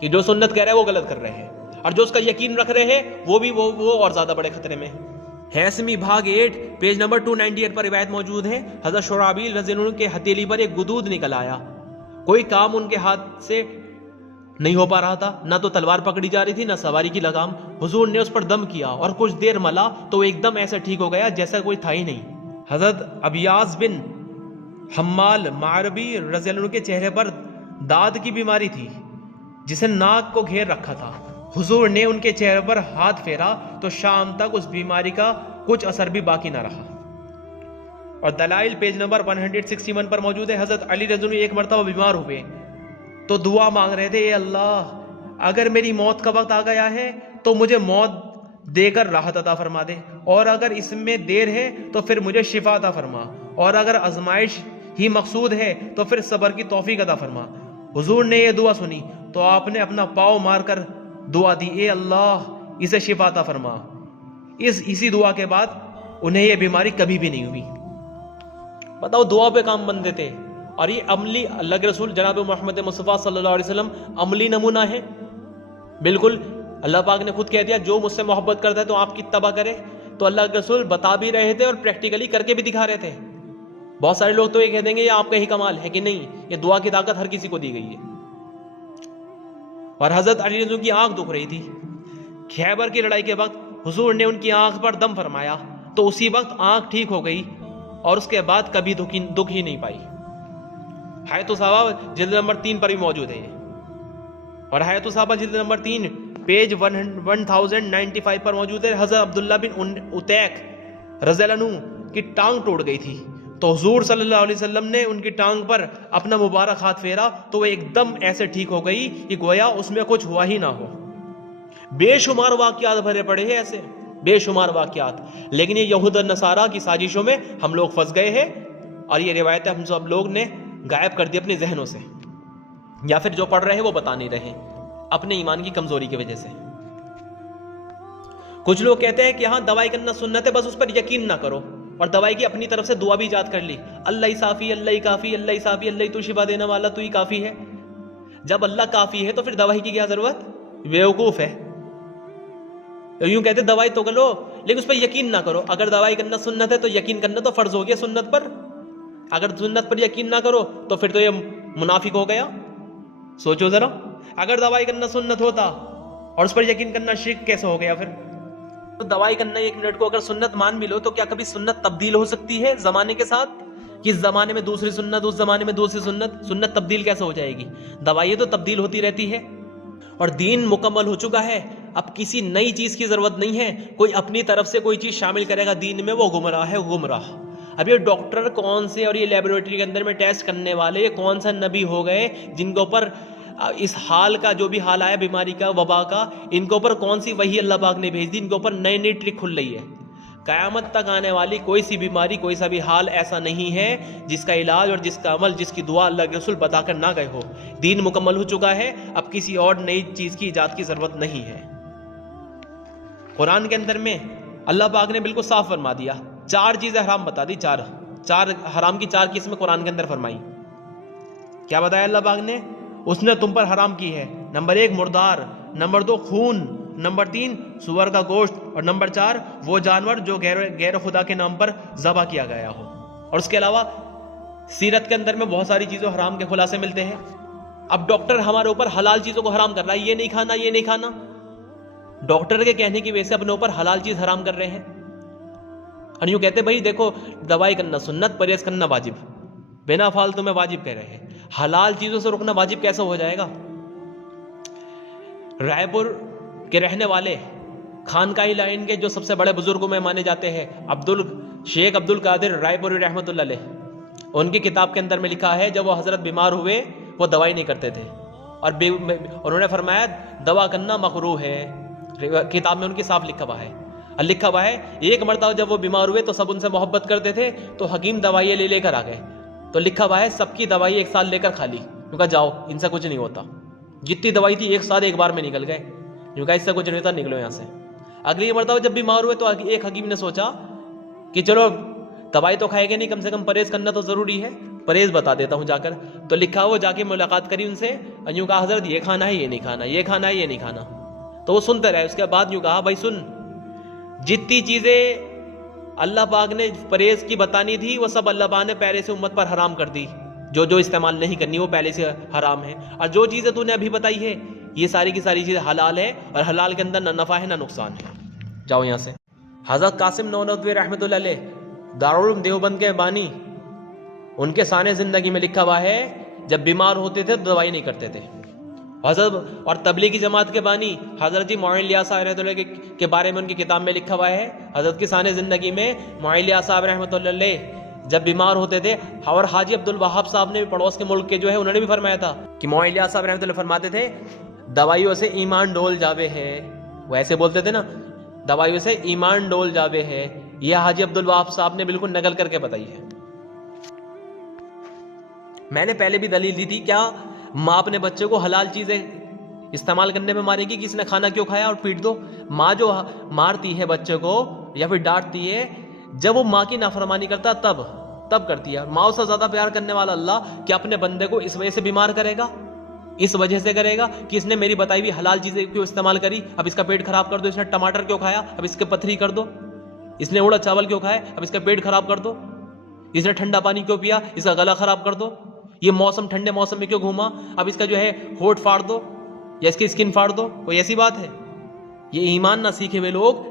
کہ جو سنت کہہ رہے ہیں وہ غلط کر رہے ہیں, اور جو اس کا یقین رکھ رہے ہیں وہ بھی وہ اور زیادہ بڑے خطرے میں. ہیسمی بھاگ 8 پیج نمبر 298 پر روایت موجود ہے. حضرت شرابیل رضی اللہ عنہ کے ہتھیلی پر ایک گدود نکل آیا, کوئی کام ان کے ہاتھ سے نہیں ہو پا رہا تھا, نہ تو تلوار پکڑی جا رہی تھی نہ سواری کی لگام. حضور نے اس پر دم کیا اور کچھ دیر ملا تو ایک دم ایسا ٹھیک ہو گیا جیسا کوئی تھا ہی نہیں. حضرت ابیاس بن حمال معربی رضی اللہ عنہ کے چہرے پر داد کی بیماری تھی جسے ناک کو گھیر رکھا تھا. حضور نے ان کے چہرے پر ہاتھ پھیرا تو شام تک اس بیماری کا کچھ اثر بھی باقی نہ رہا. اور دلائل پیج نمبر 161 پر موجود ہے. حضرت علی رضی اللہ عنہ ایک مرتبہ بیمار ہوئے تو دعا مانگ رہے تھے, اے اللہ اگر میری موت کا وقت آ گیا ہے تو مجھے موت دے کر راحت عطا فرما دے, اور اگر اس میں دیر ہے تو پھر مجھے شفا عطا فرما, اور اگر آزمائش ہی مقصود ہے تو پھر صبر کی توفیق عطا فرما. حضور نے یہ دعا سنی تو آپ نے اپنا پاؤں مار کر دعا دی, اے اللہ اسے شفا عطا فرما. اسی دعا کے بعد انہیں یہ بیماری کبھی بھی نہیں ہوئی. بتاؤ دعا پہ کام بن دیتے. اور یہ عملی اللہ کے رسول جناب محمد مصطفیٰ صلی اللہ علیہ وسلم عملی نمونہ ہے. بالکل اللہ پاک نے خود کہہ دیا جو مجھ سے محبت کرتا ہے تو آپ کی اتباع کرے. تو اللہ کے رسول بتا بھی رہے تھے اور پریکٹیکلی کر کے بھی دکھا رہے تھے. بہت سارے لوگ تو یہ کہہ دیں گے یہ آپ کا ہی کمال ہے, کہ نہیں, یہ دعا کی طاقت ہر کسی کو دی گئی ہے. اور حضرت علی رضی کی آنکھ دکھ رہی تھی. خیبر کی لڑائی کے وقت حضور نے ان کی آنکھ پر دم فرمایا تو اسی وقت آنکھ ٹھیک ہو گئی اور اس کے بعد کبھی دکھ ہی نہیں پائی. حیات الصحابہ جلد نمبر 3 پر بھی موجود ہے. اور حیات الصحابہ جلد نمبر 3 پیج 1095 پر موجود ہے. حضرت عبداللہ بن اتیق رضی اللہ عنہ کی ٹانگ ٹوٹ گئی تھی تو حضور صلی اللہ علیہ وسلم نے ان کی ٹانگ پر اپنا مبارک ہاتھ پھیرا تو وہ ایک دم ایسے ٹھیک ہو گئی کہ گویا اس میں کچھ ہوا ہی نہ ہو. بے شمار واقعات بھرے پڑے ہیں ایسے, بے شمار واقعات. لیکن یہ یہود اور نصارہ کی سازشوں میں ہم لوگ پھنس گئے ہیں اور یہ روایتیں ہم سب لوگ نے غائب کر دی اپنے ذہنوں سے, یا پھر جو پڑھ رہے ہیں وہ بتا نہیں رہے. اپنے ایمان کی کمزوری کی وجہ سے۔ کچھ لوگ کہتے ہیں کہ ہاں دوائی کرنا سنت ہے، بس اس پر یقین نہ کرو، اور دوائی کی اپنی طرف سے دعا بھی ایجاد کر لی، اللہ ہی صافی، اللہ ہی کافی، اللہ ہی صافی، اللہ ہی تو شفا دینے والا، تو ہی کافی ہے۔ جب اللہ کافی ہے تو پھر دوائی کی کیا ضرورت؟ بیوقوف ہے۔ یوں کہتے دوائی تو کرو لیکن اس پر یقین نہ کرو۔ اگر دوائی کرنا سنت ہے تو یقین کرنا تو فرض ہو گیا سنت پر۔ اگر سنت پر یقین نہ کرو تو پھر تو یہ منافق ہو گیا۔ سوچو ذرا، اگر دوائی کرنا سنت ہوتا اور اس پر یقین کرنا شرک کیسے ہو گیا پھر؟ تو دوائی کرنا 1 منٹ کو اگر سنت مان بھی لو تو کیا کبھی سنت تبدیل ہو سکتی ہے زمانے کے ساتھ؟ کہ اس زمانے میں دوسری سنت، اس زمانے میں دوسری سنت، سنت تبدیل کیسے ہو جائے گی؟ دوائی تو تبدیل ہوتی رہتی ہے، اور دین مکمل ہو چکا ہے، اب کسی نئی چیز کی ضرورت نہیں ہے۔ کوئی اپنی طرف سے کوئی چیز شامل کرے گا دین میں، وہ گمراہ ہے، گمراہ۔ اب یہ ڈاکٹر کون سے اور یہ لیبورٹری کے اندر میں ٹیسٹ کرنے والے یہ کون سا نبی ہو گئے جن کے اوپر اس حال کا جو بھی حال آیا بیماری کا، وبا کا، ان کے اوپر کون سی وحی اللہ پاک نے بھیج دی؟ ان کے اوپر نئی نئی ٹرک کھل رہی ہے۔ قیامت تک آنے والی کوئی سی بیماری، کوئی سا بھی حال ایسا نہیں ہے جس کا علاج اور جس کا عمل، جس کی دعا اللہ کے رسول بتا کر نہ گئے ہو۔ دین مکمل ہو چکا ہے، اب کسی اور نئی چیز کی ایجاد کی ضرورت نہیں ہے۔ قرآن کے اندر میں اللہ پاک نے بالکل صاف فرما دیا، 4 چیزیں حرام بتا دی، 4 حرام کی 4 قسمیں قرآن کے اندر فرمائی۔ کیا بتایا اللہ پاک نے؟ اس نے تم پر حرام کی ہے، نمبر 1 مردار، نمبر 2 خون، نمبر 3 سور کا گوشت، اور نمبر 4 وہ جانور جو غیر خدا کے نام پر ذبح کیا گیا ہو۔ اور اس کے علاوہ سیرت کے اندر میں بہت ساری چیزوں حرام کے خلاصے ملتے ہیں۔ اب ڈاکٹر ہمارے اوپر حلال چیزوں کو حرام کر رہا ہے، یہ نہیں کھانا، یہ نہیں کھانا، ڈاکٹر کے کہنے کی وجہ سے اپنے اوپر حلال چیز حرام کر رہے ہیں۔ اور یوں کہتے بھائی دیکھو دوائی کرنا سنت، پرہیز کرنا واجب، بنا فالتو میں واجب کہہ رہے ہیں۔ حلال چیزوں سے رکنا واجب کیسے ہو جائے گا؟ رائے پور کے رہنے والے خانقاہی لائن کے جو سب سے بڑے بزرگوں میں مانے جاتے ہیں شیخ عبد القادر رائے پوری رحمۃ اللہ علیہ، ان کی کتاب کے اندر میں لکھا ہے جب وہ حضرت بیمار ہوئے وہ دوائی نہیں کرتے تھے، اور انہوں نے فرمایا دوا کرنا مکروہ ہے، کتاب میں ان کی صاف لکھا ہوا ہے۔ ایک مرتبہ جب وہ بیمار ہوئے تو سب ان سے محبت کرتے تھے تو حکیم دوائیں لے کر آ گئے، تو لکھا ہوا ہے سب کی دوائی 1 سال لے کر کھا لی، کہا جاؤ ان سے کچھ نہیں ہوتا، جتنی دوائی تھی 1 سال ایک بار میں نکل گئے، کہا اس سے کچھ نہیں ہوتا، نکلو یہاں سے۔ اگلی مرتبہ جب بیمار ہوئے تو ایک حکیم نے سوچا کہ چلو دوائی تو کھائے گے نہیں، کم سے کم پرہیز کرنا تو ضروری ہے، پرہیز بتا دیتا ہوں جا کر۔ تو لکھا وہ جا کے ملاقات کری ان سے، یوں کہا حضرت یہ کھانا ہے، یہ نہیں کھانا، یہ کھانا ہے، یہ نہیں کھانا، تو وہ سنتے رہے۔ اس کے بعد یوں کہا بھائی سن، جتنی چیزیں اللہ پاک نے پرہیز کی بتانی تھی وہ سب اللہ پاک نے پہلے سے امت پر حرام کر دی، جو استعمال نہیں کرنی وہ پہلے سے حرام ہے، اور جو چیزیں تو نے ابھی بتائی ہے یہ ساری کی ساری چیزیں حلال ہے، اور حلال کے اندر نہ نفع ہے نہ نقصان ہے، جاؤ یہاں سے۔ حضرت قاسم نانوتوی رحمۃ اللہ علیہ دارالعلوم دیوبند کے بانی، ان کے سانے زندگی میں لکھا ہوا ہے جب بیمار ہوتے تھے تو دوائی نہیں کرتے تھے۔ حضرت اور تبلیغی جماعت کے بانی حضرت جی معین الیاس صاحب رحمۃ اللہ کے بارے میں ان کی کتاب میں لکھا ہوا ہے، حضرت کی سانے زندگی میں معین الیاس صاحب رحمۃ اللہ علیہ جب بیمار ہوتے تھے، اور حاجی عبد الوہاب صاحب نے پڑوس کے ملک کے جو ہے انہوں نے بھی فرمایا تھا کہ معین الیاس صاحب رحمۃ اللہ فرماتے تھے دوائیوں سے ایمان ڈول جاوے ہے، وہ ایسے بولتے تھے نا، دوائیوں سے ایمان ڈول جاوے ہے، یہ حاجی عبد الوہاب صاحب نے بالکل نقل کر کے بتائی ہے۔ میں نے پہلے بھی دلیل دی تھی، کیا ماں اپنے بچے کو حلال چیزیں استعمال کرنے میں مارے گی کہ اس نے کھانا کیوں کھایا اور پیٹ دو؟ ماں جو مارتی ہے بچے کو یا پھر ڈانٹتی ہے جب وہ ماں کی نافرمانی کرتا تب کرتی ہے۔ ماں سے زیادہ پیار کرنے والا اللہ کیا اپنے بندے کو اس وجہ سے بیمار کرے گا، اس وجہ سے کرے گا کہ اس نے میری بتائی ہوئی حلال چیزیں کیوں استعمال کری، اب اس کا پیٹ خراب کر دو، اس نے ٹماٹر کیوں کھایا اب اس کے پتھری کر دو، اس نے اڑا چاول کیوں کھایا اب اس کا پیٹ خراب کر دو، اس نے ٹھنڈا پانی کیوں پیا اس کا گلا خراب کر دو، یہ موسم ٹھنڈے موسم میں کیوں گھوما اب اس کا جو ہے ہونٹ پھاڑ دو یا اس کی اسکن پھاڑ دو، کوئی ایسی بات ہے؟ یہ ایمان نہ سیکھے ہوئے لوگ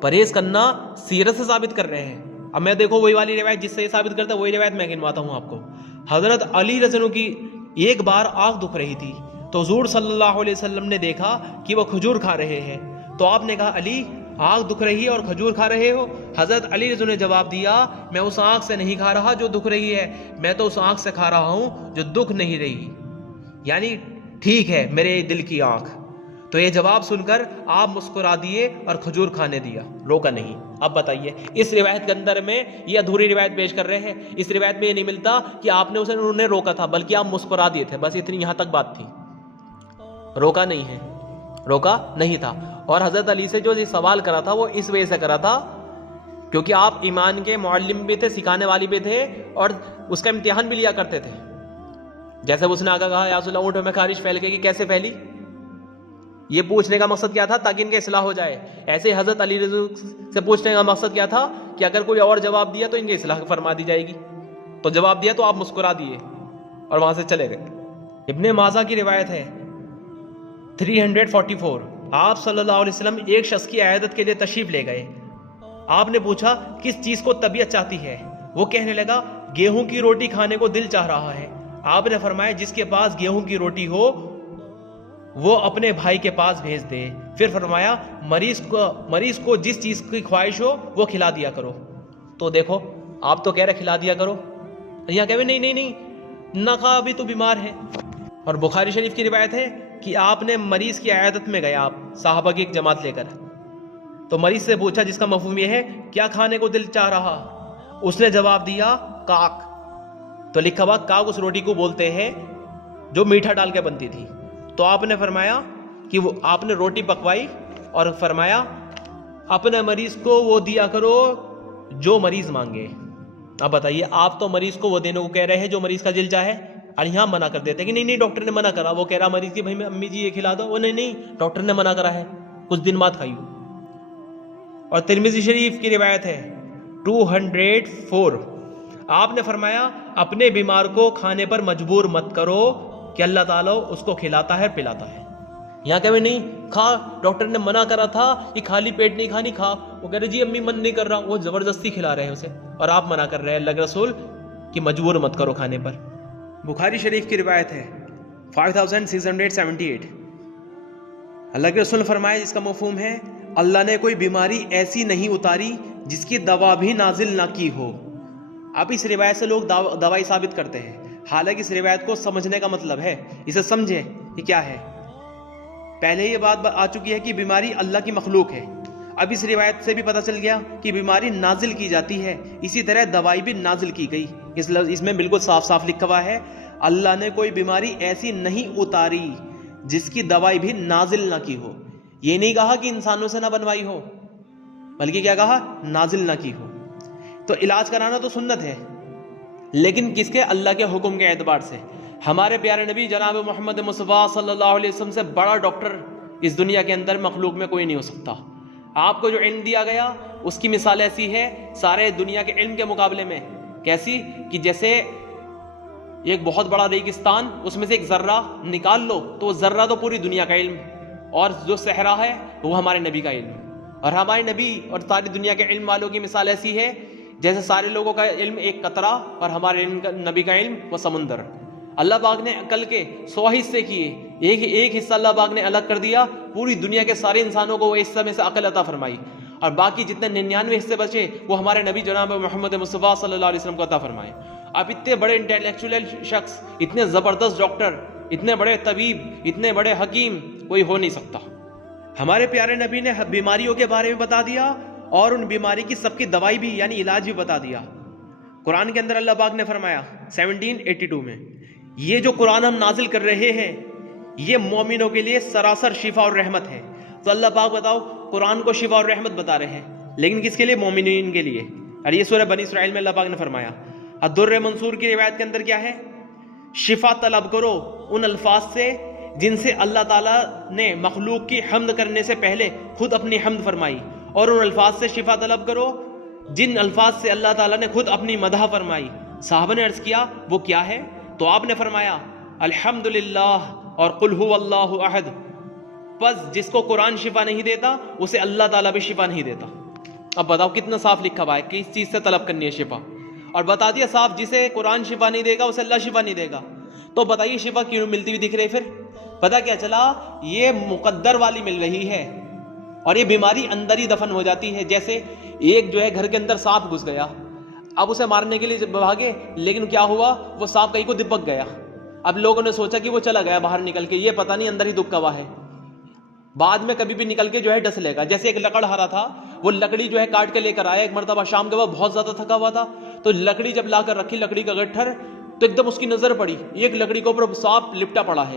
پرہیز کرنا سیرت سے ثابت کر رہے ہیں۔ اب میں دیکھو وہی والی روایت جس سے یہ ثابت کرتا ہے وہی روایت میں گنواتا ہوں آپ کو۔ حضرت علی رضی اللہ عنہ کی ایک بار آنکھ دکھ رہی تھی تو حضور صلی اللہ علیہ وسلم نے دیکھا کہ وہ کھجور کھا رہے ہیں، تو آپ نے کہا علی آنکھ دکھ رہی ہے اور کھجور کھا رہے ہو؟ حضرت علی رضی اللہ عنہ نے جواب دیا میں اس آنکھ سے نہیں کھا رہا جو دکھ رہی ہے، میں تو اس آنکھ سے کھا رہا ہوں جو دکھ نہیں رہی، یعنی ٹھیک ہے میرے دل کی آنکھ۔ تو یہ جواب سن کر آپ مسکرا دیے اور کھجور کھانے دیا، روکا نہیں۔ اب بتائیے اس روایت کے اندر میں یہ ادھوری روایت پیش کر رہے ہیں، اس روایت میں یہ نہیں ملتا کہ آپ نے انہیں روکا تھا بلکہ آپ مسکرا دیے تھے، بس اتنی یہاں تک بات تھی۔ روکا نہیں ہے، روکا نہیں تھا. اور حضرت علی سے جو یہ سوال کرا تھا وہ اس وجہ سے کرا تھا کیونکہ آپ ایمان کے معلم بھی تھے، سکھانے والی بھی تھے، اور اس کا امتحان بھی لیا کرتے تھے. جیسے اس نے آگے کہا یا رسول اللہ اونٹوں میں خارش پھیل گئی، کیسے پھیلی؟ یہ پوچھنے کا مقصد کیا تھا؟ تاکہ ان کی اصلاح ہو جائے. ایسے ہی حضرت علی سے پوچھنے کا مقصد کیا تھا کہ اگر کوئی اور جواب دیا تو ان کی اصلاح فرما دی جائے گی. تو جواب دیا تو آپ مسکرا دیے اور وہاں سے چلے گئے. ابن ماجہ کی روایت ہے 344. آپ صلی اللہ علیہ وسلم ایک شخص کی عیادت کے لیے تشریف لے گئے. آپ نے پوچھا کس چیز کو طبیعت چاہتی ہے؟ وہ کہنے لگا گیہوں کی روٹی کھانے کو دل چاہ رہا ہے. آپ نے فرمایا جس کے پاس گیہوں کی روٹی ہو وہ اپنے بھائی کے پاس بھیج دے. پھر فرمایا مریض کو جس چیز کی خواہش ہو وہ کھلا دیا کرو. تو دیکھو آپ تو کہہ رہے کھلا دیا کرو، یہاں کہہ رہے نہیں نہ کھا، ابھی تو بیمار ہے. اور بخاری شریف کی روایت ہے کہ آپ نے مریض کی عیادت میں گئے، آپ صحابہ کی ایک جماعت لے کر. تو مریض سے پوچھا جس کا مفہوم یہ ہے کیا کھانے کو دل چاہ رہا؟ اس نے جواب دیا کاک. تو لکھا ہوا کاک اس روٹی کو بولتے ہیں جو میٹھا ڈال کے بنتی تھی. تو آپ نے فرمایا کہ وہ آپ نے روٹی پکوائی اور فرمایا اپنے مریض کو وہ دیا کرو جو مریض مانگے. اب بتائیے آپ تو مریض کو وہ دینے کو کہہ رہے ہیں جو مریض کا دل چاہے، اور یہاں منع کر دیتے کہ نہیں ڈاکٹر نے منع کرا. وہ کہہ رہا مریض کی بھائی امی جی یہ کھلا دو، وہ نہیں ڈاکٹر نے منع کرا ہے، کچھ دن بعد کھائیو. اور ترمذی شریف کی روایت ہے 204. آپ نے فرمایا اپنے بیمار کو کھانے پر مجبور مت کرو کہ اللہ تعالیٰ اس کو کھلاتا ہے پلاتا ہے. یہاں کہ نہیں کھا، ڈاکٹر نے منع کرا تھا کہ خالی پیٹ نہیں کھانی، کھا. وہ کہہ رہے جی امی من نہیں کر رہا، وہ زبردستی کھلا رہے ہیں اسے، اور آپ منع کر رہے ہیں اللہ کے رسول کہ مجبور مت کرو کھانے پر. بخاری شریف کی روایت ہے 5678. اللہ کے رسول نے فرمایا جس کا مفہوم ہے اللہ نے کوئی بیماری ایسی نہیں اتاری جس کی دوا بھی نازل نہ کی ہو. اب اس روایت سے لوگ دوائی ثابت کرتے ہیں، حالانکہ اس روایت کو سمجھنے کا مطلب ہے اسے سمجھیں یہ کیا ہے. پہلے یہ بات آ چکی ہے کہ بیماری اللہ کی مخلوق ہے. اب اس روایت سے بھی پتہ چل گیا کہ بیماری نازل کی جاتی ہے، اسی طرح دوائی بھی نازل کی گئی. اس میں بالکل صاف صاف لکھا ہوا ہے اللہ نے کوئی بیماری ایسی نہیں اتاری جس کی دوائی بھی نازل نہ کی ہو. یہ نہیں کہا کہ انسانوں سے نہ بنوائی ہو، بلکہ کیا کہا نازل نہ کی ہو. تو علاج کرانا تو سنت ہے، لیکن کس کے؟ اللہ کے حکم کے اعتبار سے. ہمارے پیارے نبی جناب محمد مصطفیٰ صلی اللہ علیہ وسلم سے بڑا ڈاکٹر اس دنیا کے اندر مخلوق میں کوئی نہیں ہو سکتا. آپ کو جو علم دیا گیا اس کی مثال ایسی ہے سارے دنیا کے علم کے مقابلے میں. کیسی؟ کہ جیسے ایک بہت بڑا ریگستان، اس میں سے ایک ذرہ نکال لو تو وہ ذرہ تو پوری دنیا کا علم، اور جو صحرا ہے وہ ہمارے نبی کا علم. اور ہمارے نبی اور ساری دنیا کے علم والوں کی مثال ایسی ہے جیسے سارے لوگوں کا علم ایک قطرہ اور ہمارے نبی کا علم وہ سمندر. اللہ پاک نے عقل کے 100 حصے کیے، ایک حصہ اللہ پاک نے الگ کر دیا، پوری دنیا کے سارے انسانوں کو وہ حصہ میں سے عقل عطا فرمائی، اور باقی جتنے 99 حصے بچے وہ ہمارے نبی جناب محمد مصطفیٰ صلی اللہ علیہ وسلم کو عطا فرمائے. اب اتنے بڑے انٹلیکچوئل شخص، اتنے زبردست ڈاکٹر، اتنے بڑے طبیب، اتنے بڑے حکیم کوئی ہو نہیں سکتا. ہمارے پیارے نبی نے بیماریوں کے بارے میں بتا دیا اور ان بیماری کی سب کی دوائی بھی یعنی علاج بھی بتا دیا. قرآن کے اندر اللہ پاک نے فرمایا 1782 میں یہ جو قرآن ہم نازل کر رہے ہیں یہ مومنوں کے لیے سراسر شفا اور رحمت ہے. تو اللہ پاک بتاؤ قرآن کو شفا اور رحمت بتا رہے ہیں، لیکن کس کے لیے؟ مومنین کے لیے. اور یہ سورہ بنی اسرائیل میں اللہ پاک نے فرمایا. الدر منصور کی روایت کے اندر کیا ہے؟ شفا طلب کرو ان الفاظ سے جن سے اللہ تعالیٰ نے مخلوق کی حمد کرنے سے پہلے خود اپنی حمد فرمائی، اور ان الفاظ سے شفا طلب کرو جن الفاظ سے اللہ تعالیٰ نے خود اپنی مدح فرمائی. صحابہ نے عرض کیا وہ کیا ہے؟ تو آپ نے فرمایا الحمدللہ اور قل هو اللہ احد. پس جس کو قرآن شفا نہیں دیتا اسے اللہ تعالیٰ بھی شفا نہیں دیتا. اب بتاؤ کتنا صاف لکھا ہوا ہے کہ اس چیز سے طلب کرنی ہے شفا، اور بتا دیا صاف جسے قرآن شفا نہیں دے گا اسے اللہ شفا نہیں دے گا. تو بتائیے شفا کیوں ملتی ہوئی دکھ رہی؟ پھر پتہ کیا چلا؟ یہ مقدر والی مل رہی ہے، اور یہ بیماری اندر ہی دفن ہو جاتی ہے. جیسے ایک جو ہے گھر کے اندر سانپ گھس گیا، اب اسے مارنے کے لیے بھاگے، لیکن کیا ہوا؟ وہ سانپ کہیں کو دبک گیا. اب لوگوں نے سوچا کہ وہ چلا گیا باہر نکل کے، یہ پتہ نہیں اندر ہی دبکا ہوا ہے، بعد میں کبھی بھی نکل کے جو ہے ڈس لے گا. جیسے ایک لکڑ ہارا تھا، وہ لکڑی جو ہے کاٹ کے لے کر آیا ایک مرتبہ شام کے بعد، بہت زیادہ تھکا ہوا تھا، تو لکڑی جب لا کر رکھی لکڑی کا گٹھر، تو ایک دم اس کی نظر پڑی ایک لکڑی کے اوپر سانپ لپٹا پڑا ہے.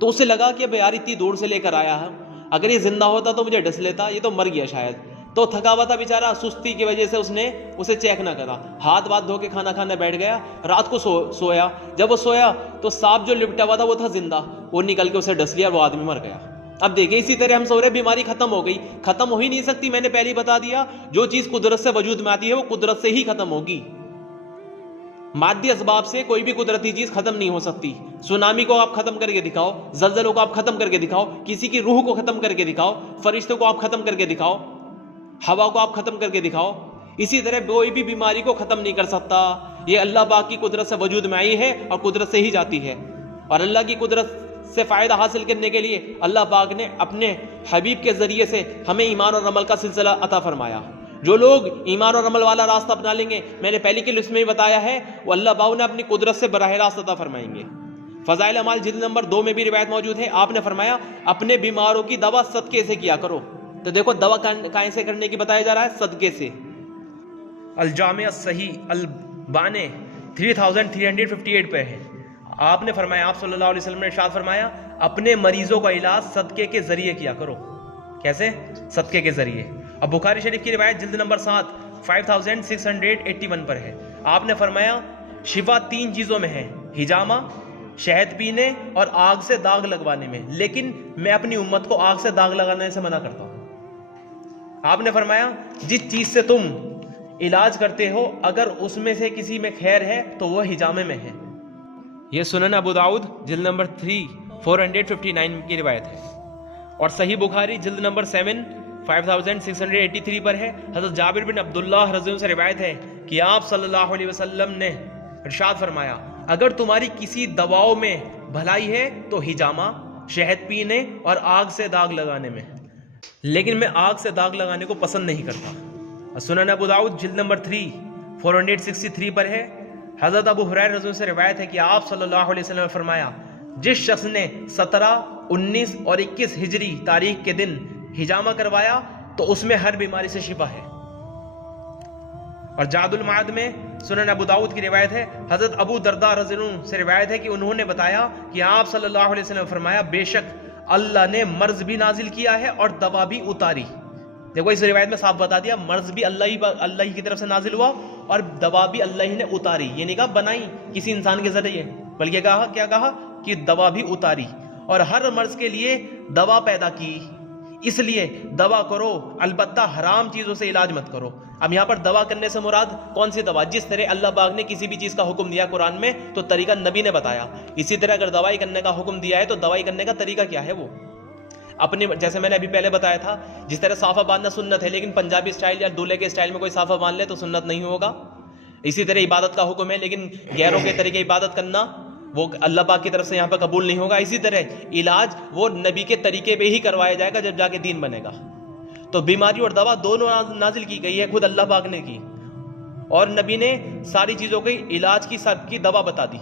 تو اسے لگا کہ اب یار اتنی دور سے لے کر آیا ہے، اگر یہ زندہ ہوتا تو مجھے ڈس لیتا، یہ تو مر گیا شاید. تو تھکا ہوا تھا بیچارہ، سستی کی وجہ سے اس نے اسے چیک نہ کرا، ہاتھ واتھ دھو کے کھانا کھانے بیٹھ گیا. رات کو سویا. جب وہ سویا تو سانپ جو لپٹا ہوا تھا وہ تھا زندہ، وہ نکل کے اسے ڈس لیا، وہ آدمی مر گیا. اب دیکھیں اسی طرح ہم سو رہے، بیماری ختم ہو گئی، ختم ہو ہی نہیں سکتی. میں نے پہلے ہی بتا دیا، جو چیز قدرت سے وجود میں آتی ہے وہ قدرت سے ہی ختم ہوگی. مادی اسباب سے کوئی بھی قدرتی چیز ختم نہیں ہو سکتی. سونامی کو آپ ختم کر کے دکھاؤ، زلزلوں کو آپ ختم کر کے دکھاؤ، کسی کی روح کو ختم کر کے دکھاؤ، فرشتوں کو آپ ختم کر کے دکھاؤ، ہوا کو آپ ختم کر کے دکھاؤ. اسی طرح کوئی بھی بیماری کو ختم نہیں کر سکتا. یہ اللہ پاک کی قدرت سے وجود میں آئی ہے اور قدرت سے ہی جاتی ہے. اور اللہ کی قدرت سے فائدہ حاصل کرنے کے لیے اللہ پاک نے اپنے حبیب کے ذریعے سے ہمیں ایمان اور عمل کا سلسلہ عطا فرمایا. جو لوگ ایمان اور عمل والا راستہ اپنا لیں گے، میں نے پہلی کی لسٹ میں ہی بتایا ہے، وہ اللہ پاک نے اپنی قدرت سے براہ راست عطا فرمائیں گے. فضائل اعمال جلد نمبر 2 میں بھی روایت موجود ہے. آپ نے فرمایا اپنے بیماروں کی دوا صدقے سے کیا کرو. تو دیکھو دوا کہیں سے کرنے کی بتایا جا رہا ہے، صدقے سے. الجامع الصحیح البانے 3358 پہ ہے. آپ نے فرمایا، آپ صلی اللہ علیہ وسلم نے ارشاد فرمایا اپنے مریضوں کا علاج صدقے کے ذریعے کیا کرو. کیسے؟ صدقے کے ذریعے. اب بخاری شریف کی روایت جلد نمبر 7 5681 پر ہے. آپ نے فرمایا شفا 3 چیزوں میں ہے، حجامہ، شہد پینے اور آگ سے داغ لگوانے میں، لیکن میں اپنی امت کو آگ سے داغ لگانے سے منع کرتا ہوں. آپ نے فرمایا جس چیز سے تم علاج کرتے ہو اگر اس میں سے کسی میں خیر ہے تو وہ حجامے میں ہے. یہ سنن ابو داؤد جلد نمبر 3 459 کی روایت ہے. اور صحیح بخاری جلد نمبر 7 5683 پر ہے. حضرت جابر بن عبداللہ رضی اللہ عنہ سے روایت ہے کہ آپ صلی اللہ علیہ وسلم نے ارشاد فرمایا اگر تمہاری کسی دواؤں میں بھلائی ہے تو حجامہ، شہد پینے اور آگ سے داغ لگانے میں، لیکن میں آگ سے داغ لگانے کو پسند نہیں کرتا. سنن ابو داؤد جلد نمبر 3 463 پر ہے. حضرت ابو ہریرہ رضی اللہ عنہ سے روایت ہے کہ آپ صلی اللہ علیہ وسلم نے فرمایا جس شخص نے 17، 19 اور 21 ہجری تاریخ کے دن حجامہ کروایا تو اس میں ہر بیماری سے شفا ہے. اور جاد المعاد میں سنن ابو داؤد کی روایت ہے، حضرت ابو درداء رضی اللہ عنہ سے روایت ہے کہ انہوں نے بتایا کہ آپ صلی اللہ علیہ وسلم نے فرمایا بے شک اللہ نے مرض بھی نازل کیا ہے اور دوا بھی اتاری. دیکھو اس روایت میں صاف بتا دیا مرض بھی اللہ ہی کی طرف سے نازل ہوا اور دوا بھی اللہ ہی نے اتاری. یہ نہیں کہا بنائی کسی انسان کے ذریعے، بلکہ کیا کہا کہ دوا بھی اتاری اور ہر مرض کے لیے دوا پیدا کی. اس لیے دوا کرو، البتہ حرام چیزوں سے علاج مت کرو. اب یہاں پر دوا کرنے سے مراد کون سی دوا؟ جس طرح اللہ پاک نے کسی بھی چیز کا حکم دیا قرآن میں تو طریقہ نبی نے بتایا. اسی طرح اگر دوائی کرنے کا حکم دیا ہے تو دوائی کرنے کا طریقہ کیا ہے؟ وہ اپنے جیسے میں نے ابھی پہلے بتایا تھا، جس طرح صافہ باندھنا سنت ہے، لیکن پنجابی اسٹائل یا دولہے کے اسٹائل میں کوئی صافہ باندھ لے تو سنت نہیں ہوگا. اسی طرح عبادت کا حکم ہے، لیکن غیروں کے طریقے عبادت کرنا وہ اللہ پاک کی طرف سے یہاں پہ قبول نہیں ہوگا. اسی طرح علاج وہ نبی کے طریقے پہ ہی کروایا جائے گا جب جا کے دین بنے گا. تو بیماری اور دوا دونوں نازل کی گئی ہے، خود اللہ پاک نے کی، اور نبی نے ساری چیزوں کے علاج کی سب کی دوا بتا دی.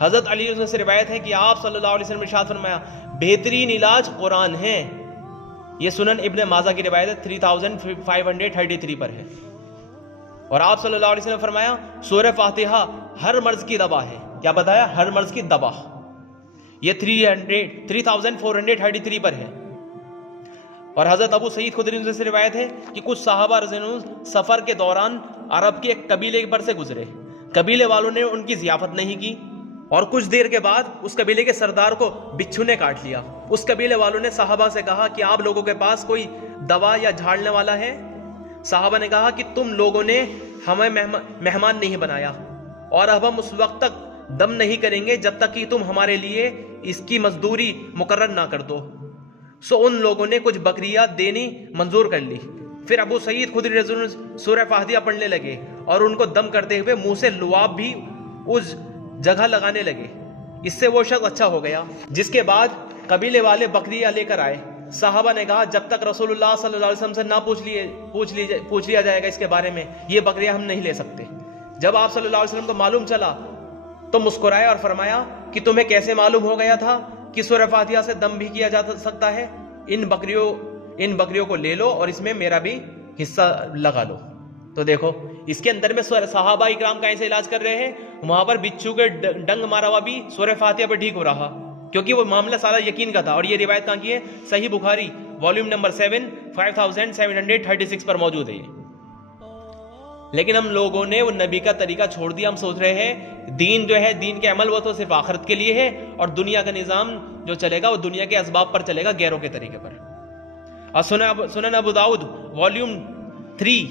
حضرت علی رضی اللہ عنہ سے روایت ہے کہ آپ صلی اللہ علیہ وسلم نے ارشاد فرمایا بہترین علاج قرآن ہے. یہ سنن ابن ماجہ کی روایت ہے 3533 پر ہے. اور آپ صلی اللہ علیہ وسلم نے فرمایا سورہ فاتحہ ہر مرض کی دوا ہے. کیا بتایا؟ ہر مرض کی دوا. یہ 3433 پر ہے. اور حضرت ابو سعید خدری سے روایت ہے کہ کچھ صحابہ رضی اللہ عنہم سفر کے دوران عرب کے ایک قبیلے پر سے گزرے. قبیلے والوں نے ان کی ضیافت نہیں کی اور کچھ دیر کے بعد اس قبیلے کے سردار کو بچھو نے کاٹ لیا. اس قبیلے والوں نے صحابہ سے کہا کہ آپ لوگوں کے پاس کوئی دوا یا جھاڑنے والا ہے؟ صحابہ نے کہا کہ تم لوگوں نے ہمیں مہمان نہیں بنایا اور اب ہم اس وقت تک دم نہیں کریں گے جب تک کہ تم ہمارے لیے اس کی مزدوری مقرر نہ کر دو. سو ان لوگوں نے کچھ بکریاں دینی منظور کر لی. پھر ابو سعید خدری رضی اللہ عنہ سورہ فاتحہ پڑھنے لگے اور ان کو دم کرتے ہوئے منہ سے لعاب بھی اس جگہ لگانے لگے. اس سے وہ شخص اچھا ہو گیا. جس کے بعد قبیلے والے بکریاں لے کر آئے. صحابہ نے کہا جب تک رسول اللہ صلی اللہ علیہ وسلم سے نہ پوچھ لیا جائے گا اس کے بارے میں یہ بکریاں ہم نہیں لے سکتے. جب آپ صلی اللہ علیہ وسلم کو معلوم چلا تو مسکرائے اور فرمایا کہ تمہیں کیسے معلوم ہو گیا تھا کہ سورہ فاتحہ سے دم بھی کیا جا سکتا ہے؟ ان بکریوں کو لے لو اور اس میں میرا بھی حصہ لگا لو. تو دیکھو اس کے اندر میں صحابہ اکرام کا ایسے علاج کر رہے ہیں، وہاں پر بچھو کے ڈنگ مارا ہوا بھی سورہ فاتحہ پر ٹھیک ہو رہا. کیونکہ وہ معاملہ سارا یقین کا تھا. اور یہ روایت کہاں کی ہے؟ صحیح بخاری والیوم نمبر 7 5736 پر موجود ہے. لیکن ہم لوگوں نے وہ نبی کا طریقہ چھوڑ دیا. ہم سوچ رہے ہیں دین جو ہے، دین کے عمل وہ تو صرف آخرت کے لیے ہے، اور دنیا کا نظام جو چلے گا وہ دنیا کے اسباب پر چلے گا، غیروں کے طریقے پر. اور سنن ابو داؤد والیوم 3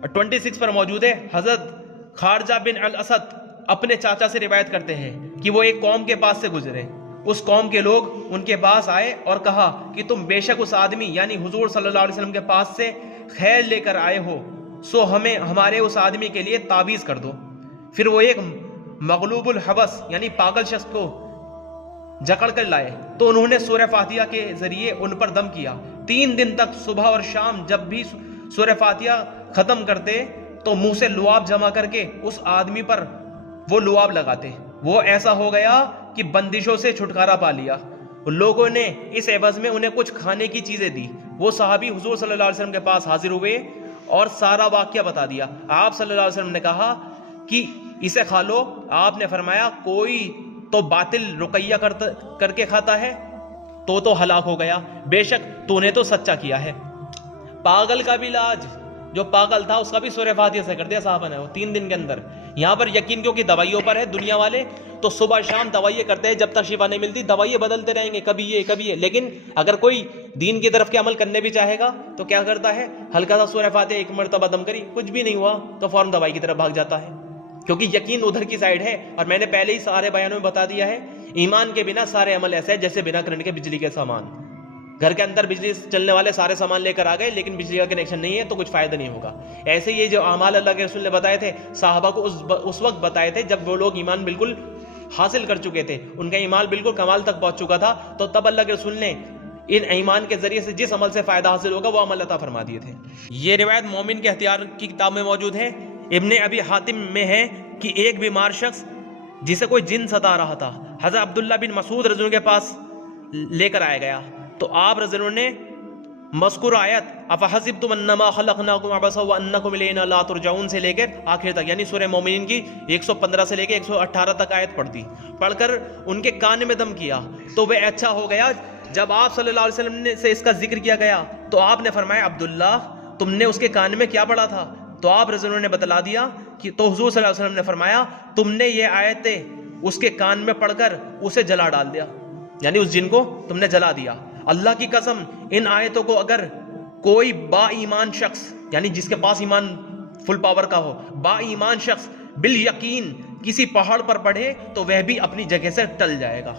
اور 26 پر موجود ہے. حضرت خارجہ بن الاسد اپنے چاچا سے روایت کرتے ہیں کہ وہ ایک قوم کے پاس سے گزرے. اس قوم کے لوگ ان کے پاس آئے اور کہا کہ تم بے شک اس آدمی یعنی حضور صلی اللہ علیہ وسلم کے پاس سے خیر لے کر آئے ہو، سو ہمیں ہمارے اس آدمی کے لیے تعویذ کر دو. پھر وہ ایک مغلوب الحبس یعنی پاگل شخص کو جکڑ کر لائے تو انہوں نے سورہ فاتحہ کے ذریعے ان پر دم کیا. 3 دن تک صبح اور شام جب بھی سورہ فاتحہ ختم کرتے تو منہ سے لعاب جمع کر کے اس آدمی پر وہ لعاب لگاتے. وہ ایسا ہو گیا کہ بندشوں سے چھٹکارا پا لیا. لوگوں نے اس عوض میں انہیں کچھ کھانے کی چیزیں دی. وہ صحابی حضور صلی اللہ علیہ وسلم کے پاس حاضر ہوئے اور سارا واقعہ بتا دیا. آپ صلی اللہ علیہ وسلم نے کہا کہ اسے کھا لو. آپ نے فرمایا کوئی تو باطل رقیہ کر کے کھاتا ہے تو ہلاک ہو گیا. بے شک تو نے تو سچا کیا ہے. پاگل کا بھی علاج، جو پاگل تھا اس کا بھی سورہ فاتحہ سے کر دیا صحابہ نے وہ 3 دن کے اندر. یہاں پر یقین کیونکہ دوائیوں پر ہے. دنیا والے تو صبح شام دوائیاں کرتے ہیں جب تک شفا نہیں ملتی. دوائیاں بدلتے رہیں گے، کبھی یہ کبھی یہ. لیکن اگر کوئی دین کی طرف کے عمل کرنے بھی چاہے گا تو کیا کرتا ہے؟ ہلکا سا سورہ فاتحہ ایک مرتبہ دم کری، کچھ بھی نہیں ہوا تو فوراً دوائی کی طرف بھاگ جاتا ہے، کیونکہ یقین ادھر کی سائڈ ہے. اور میں نے پہلے ہی سارے بیانوں میں بتا دیا ہے، ایمان کے بنا سارے عمل ایسے ہیں جیسے بنا کرنٹ کے بجلی کے سامان. گھر کے اندر بجلی چلنے والے سارے سامان لے کر آ گئے لیکن بجلی کا کنیکشن نہیں ہے تو کچھ فائدہ نہیں ہوگا. ایسے یہ جو اعمال اللہ کے رسول نے بتائے تھے صحابہ کو اس وقت بتائے تھے جب وہ لوگ ایمان بالکل حاصل کر چکے تھے، ان کا ایمان بالکل کمال تک پہنچ چکا تھا. تو تب اللہ کے رسول نے ان ایمان کے ذریعے سے جس عمل سے فائدہ حاصل ہوگا وہ عمل عطا فرما دیے تھے. یہ روایت مومن کے اختیار کی کتاب میں موجود ہے. ابن ابی حاتم میں ہے کہ ایک بیمار شخص جسے کوئی جن ستا رہا تھا حضرت عبداللہ بن مسعود رضی اللہ عنہ کے پاس لے کر آیا گیا تو آپ رضی اللہ عنہ نے مذکور آیت افحسبتم انما خلقناکم عبثا وانکم الینا لا ترجعون سے لے کر آخر تک یعنی سورہ مومنین کی 115 سے لے کے 118 تک آیت پڑھ کر ان کے کان میں دم کیا تو وہ اچھا ہو گیا. جب آپ صلی اللہ علیہ وسلم سے اس کا ذکر کیا گیا تو آپ نے فرمایا عبداللہ تم نے اس کے کان میں کیا پڑھا تھا؟ تو آپ رضی اللہ عنہ نے بتلا دیا کہ تو حضور صلی اللہ علیہ وسلم نے فرمایا تم نے یہ آیتیں اس کے کان میں پڑھ کر اسے جلا ڈال دیا، یعنی اس جن کو تم نے جلا دیا. اللہ کی قسم ان آیتوں کو اگر کوئی با ایمان شخص یعنی جس کے پاس ایمان فل پاور کا ہو، با ایمان شخص بالیقین کسی پہاڑ پر پڑھے تو وہ بھی اپنی جگہ سے ٹل جائے گا.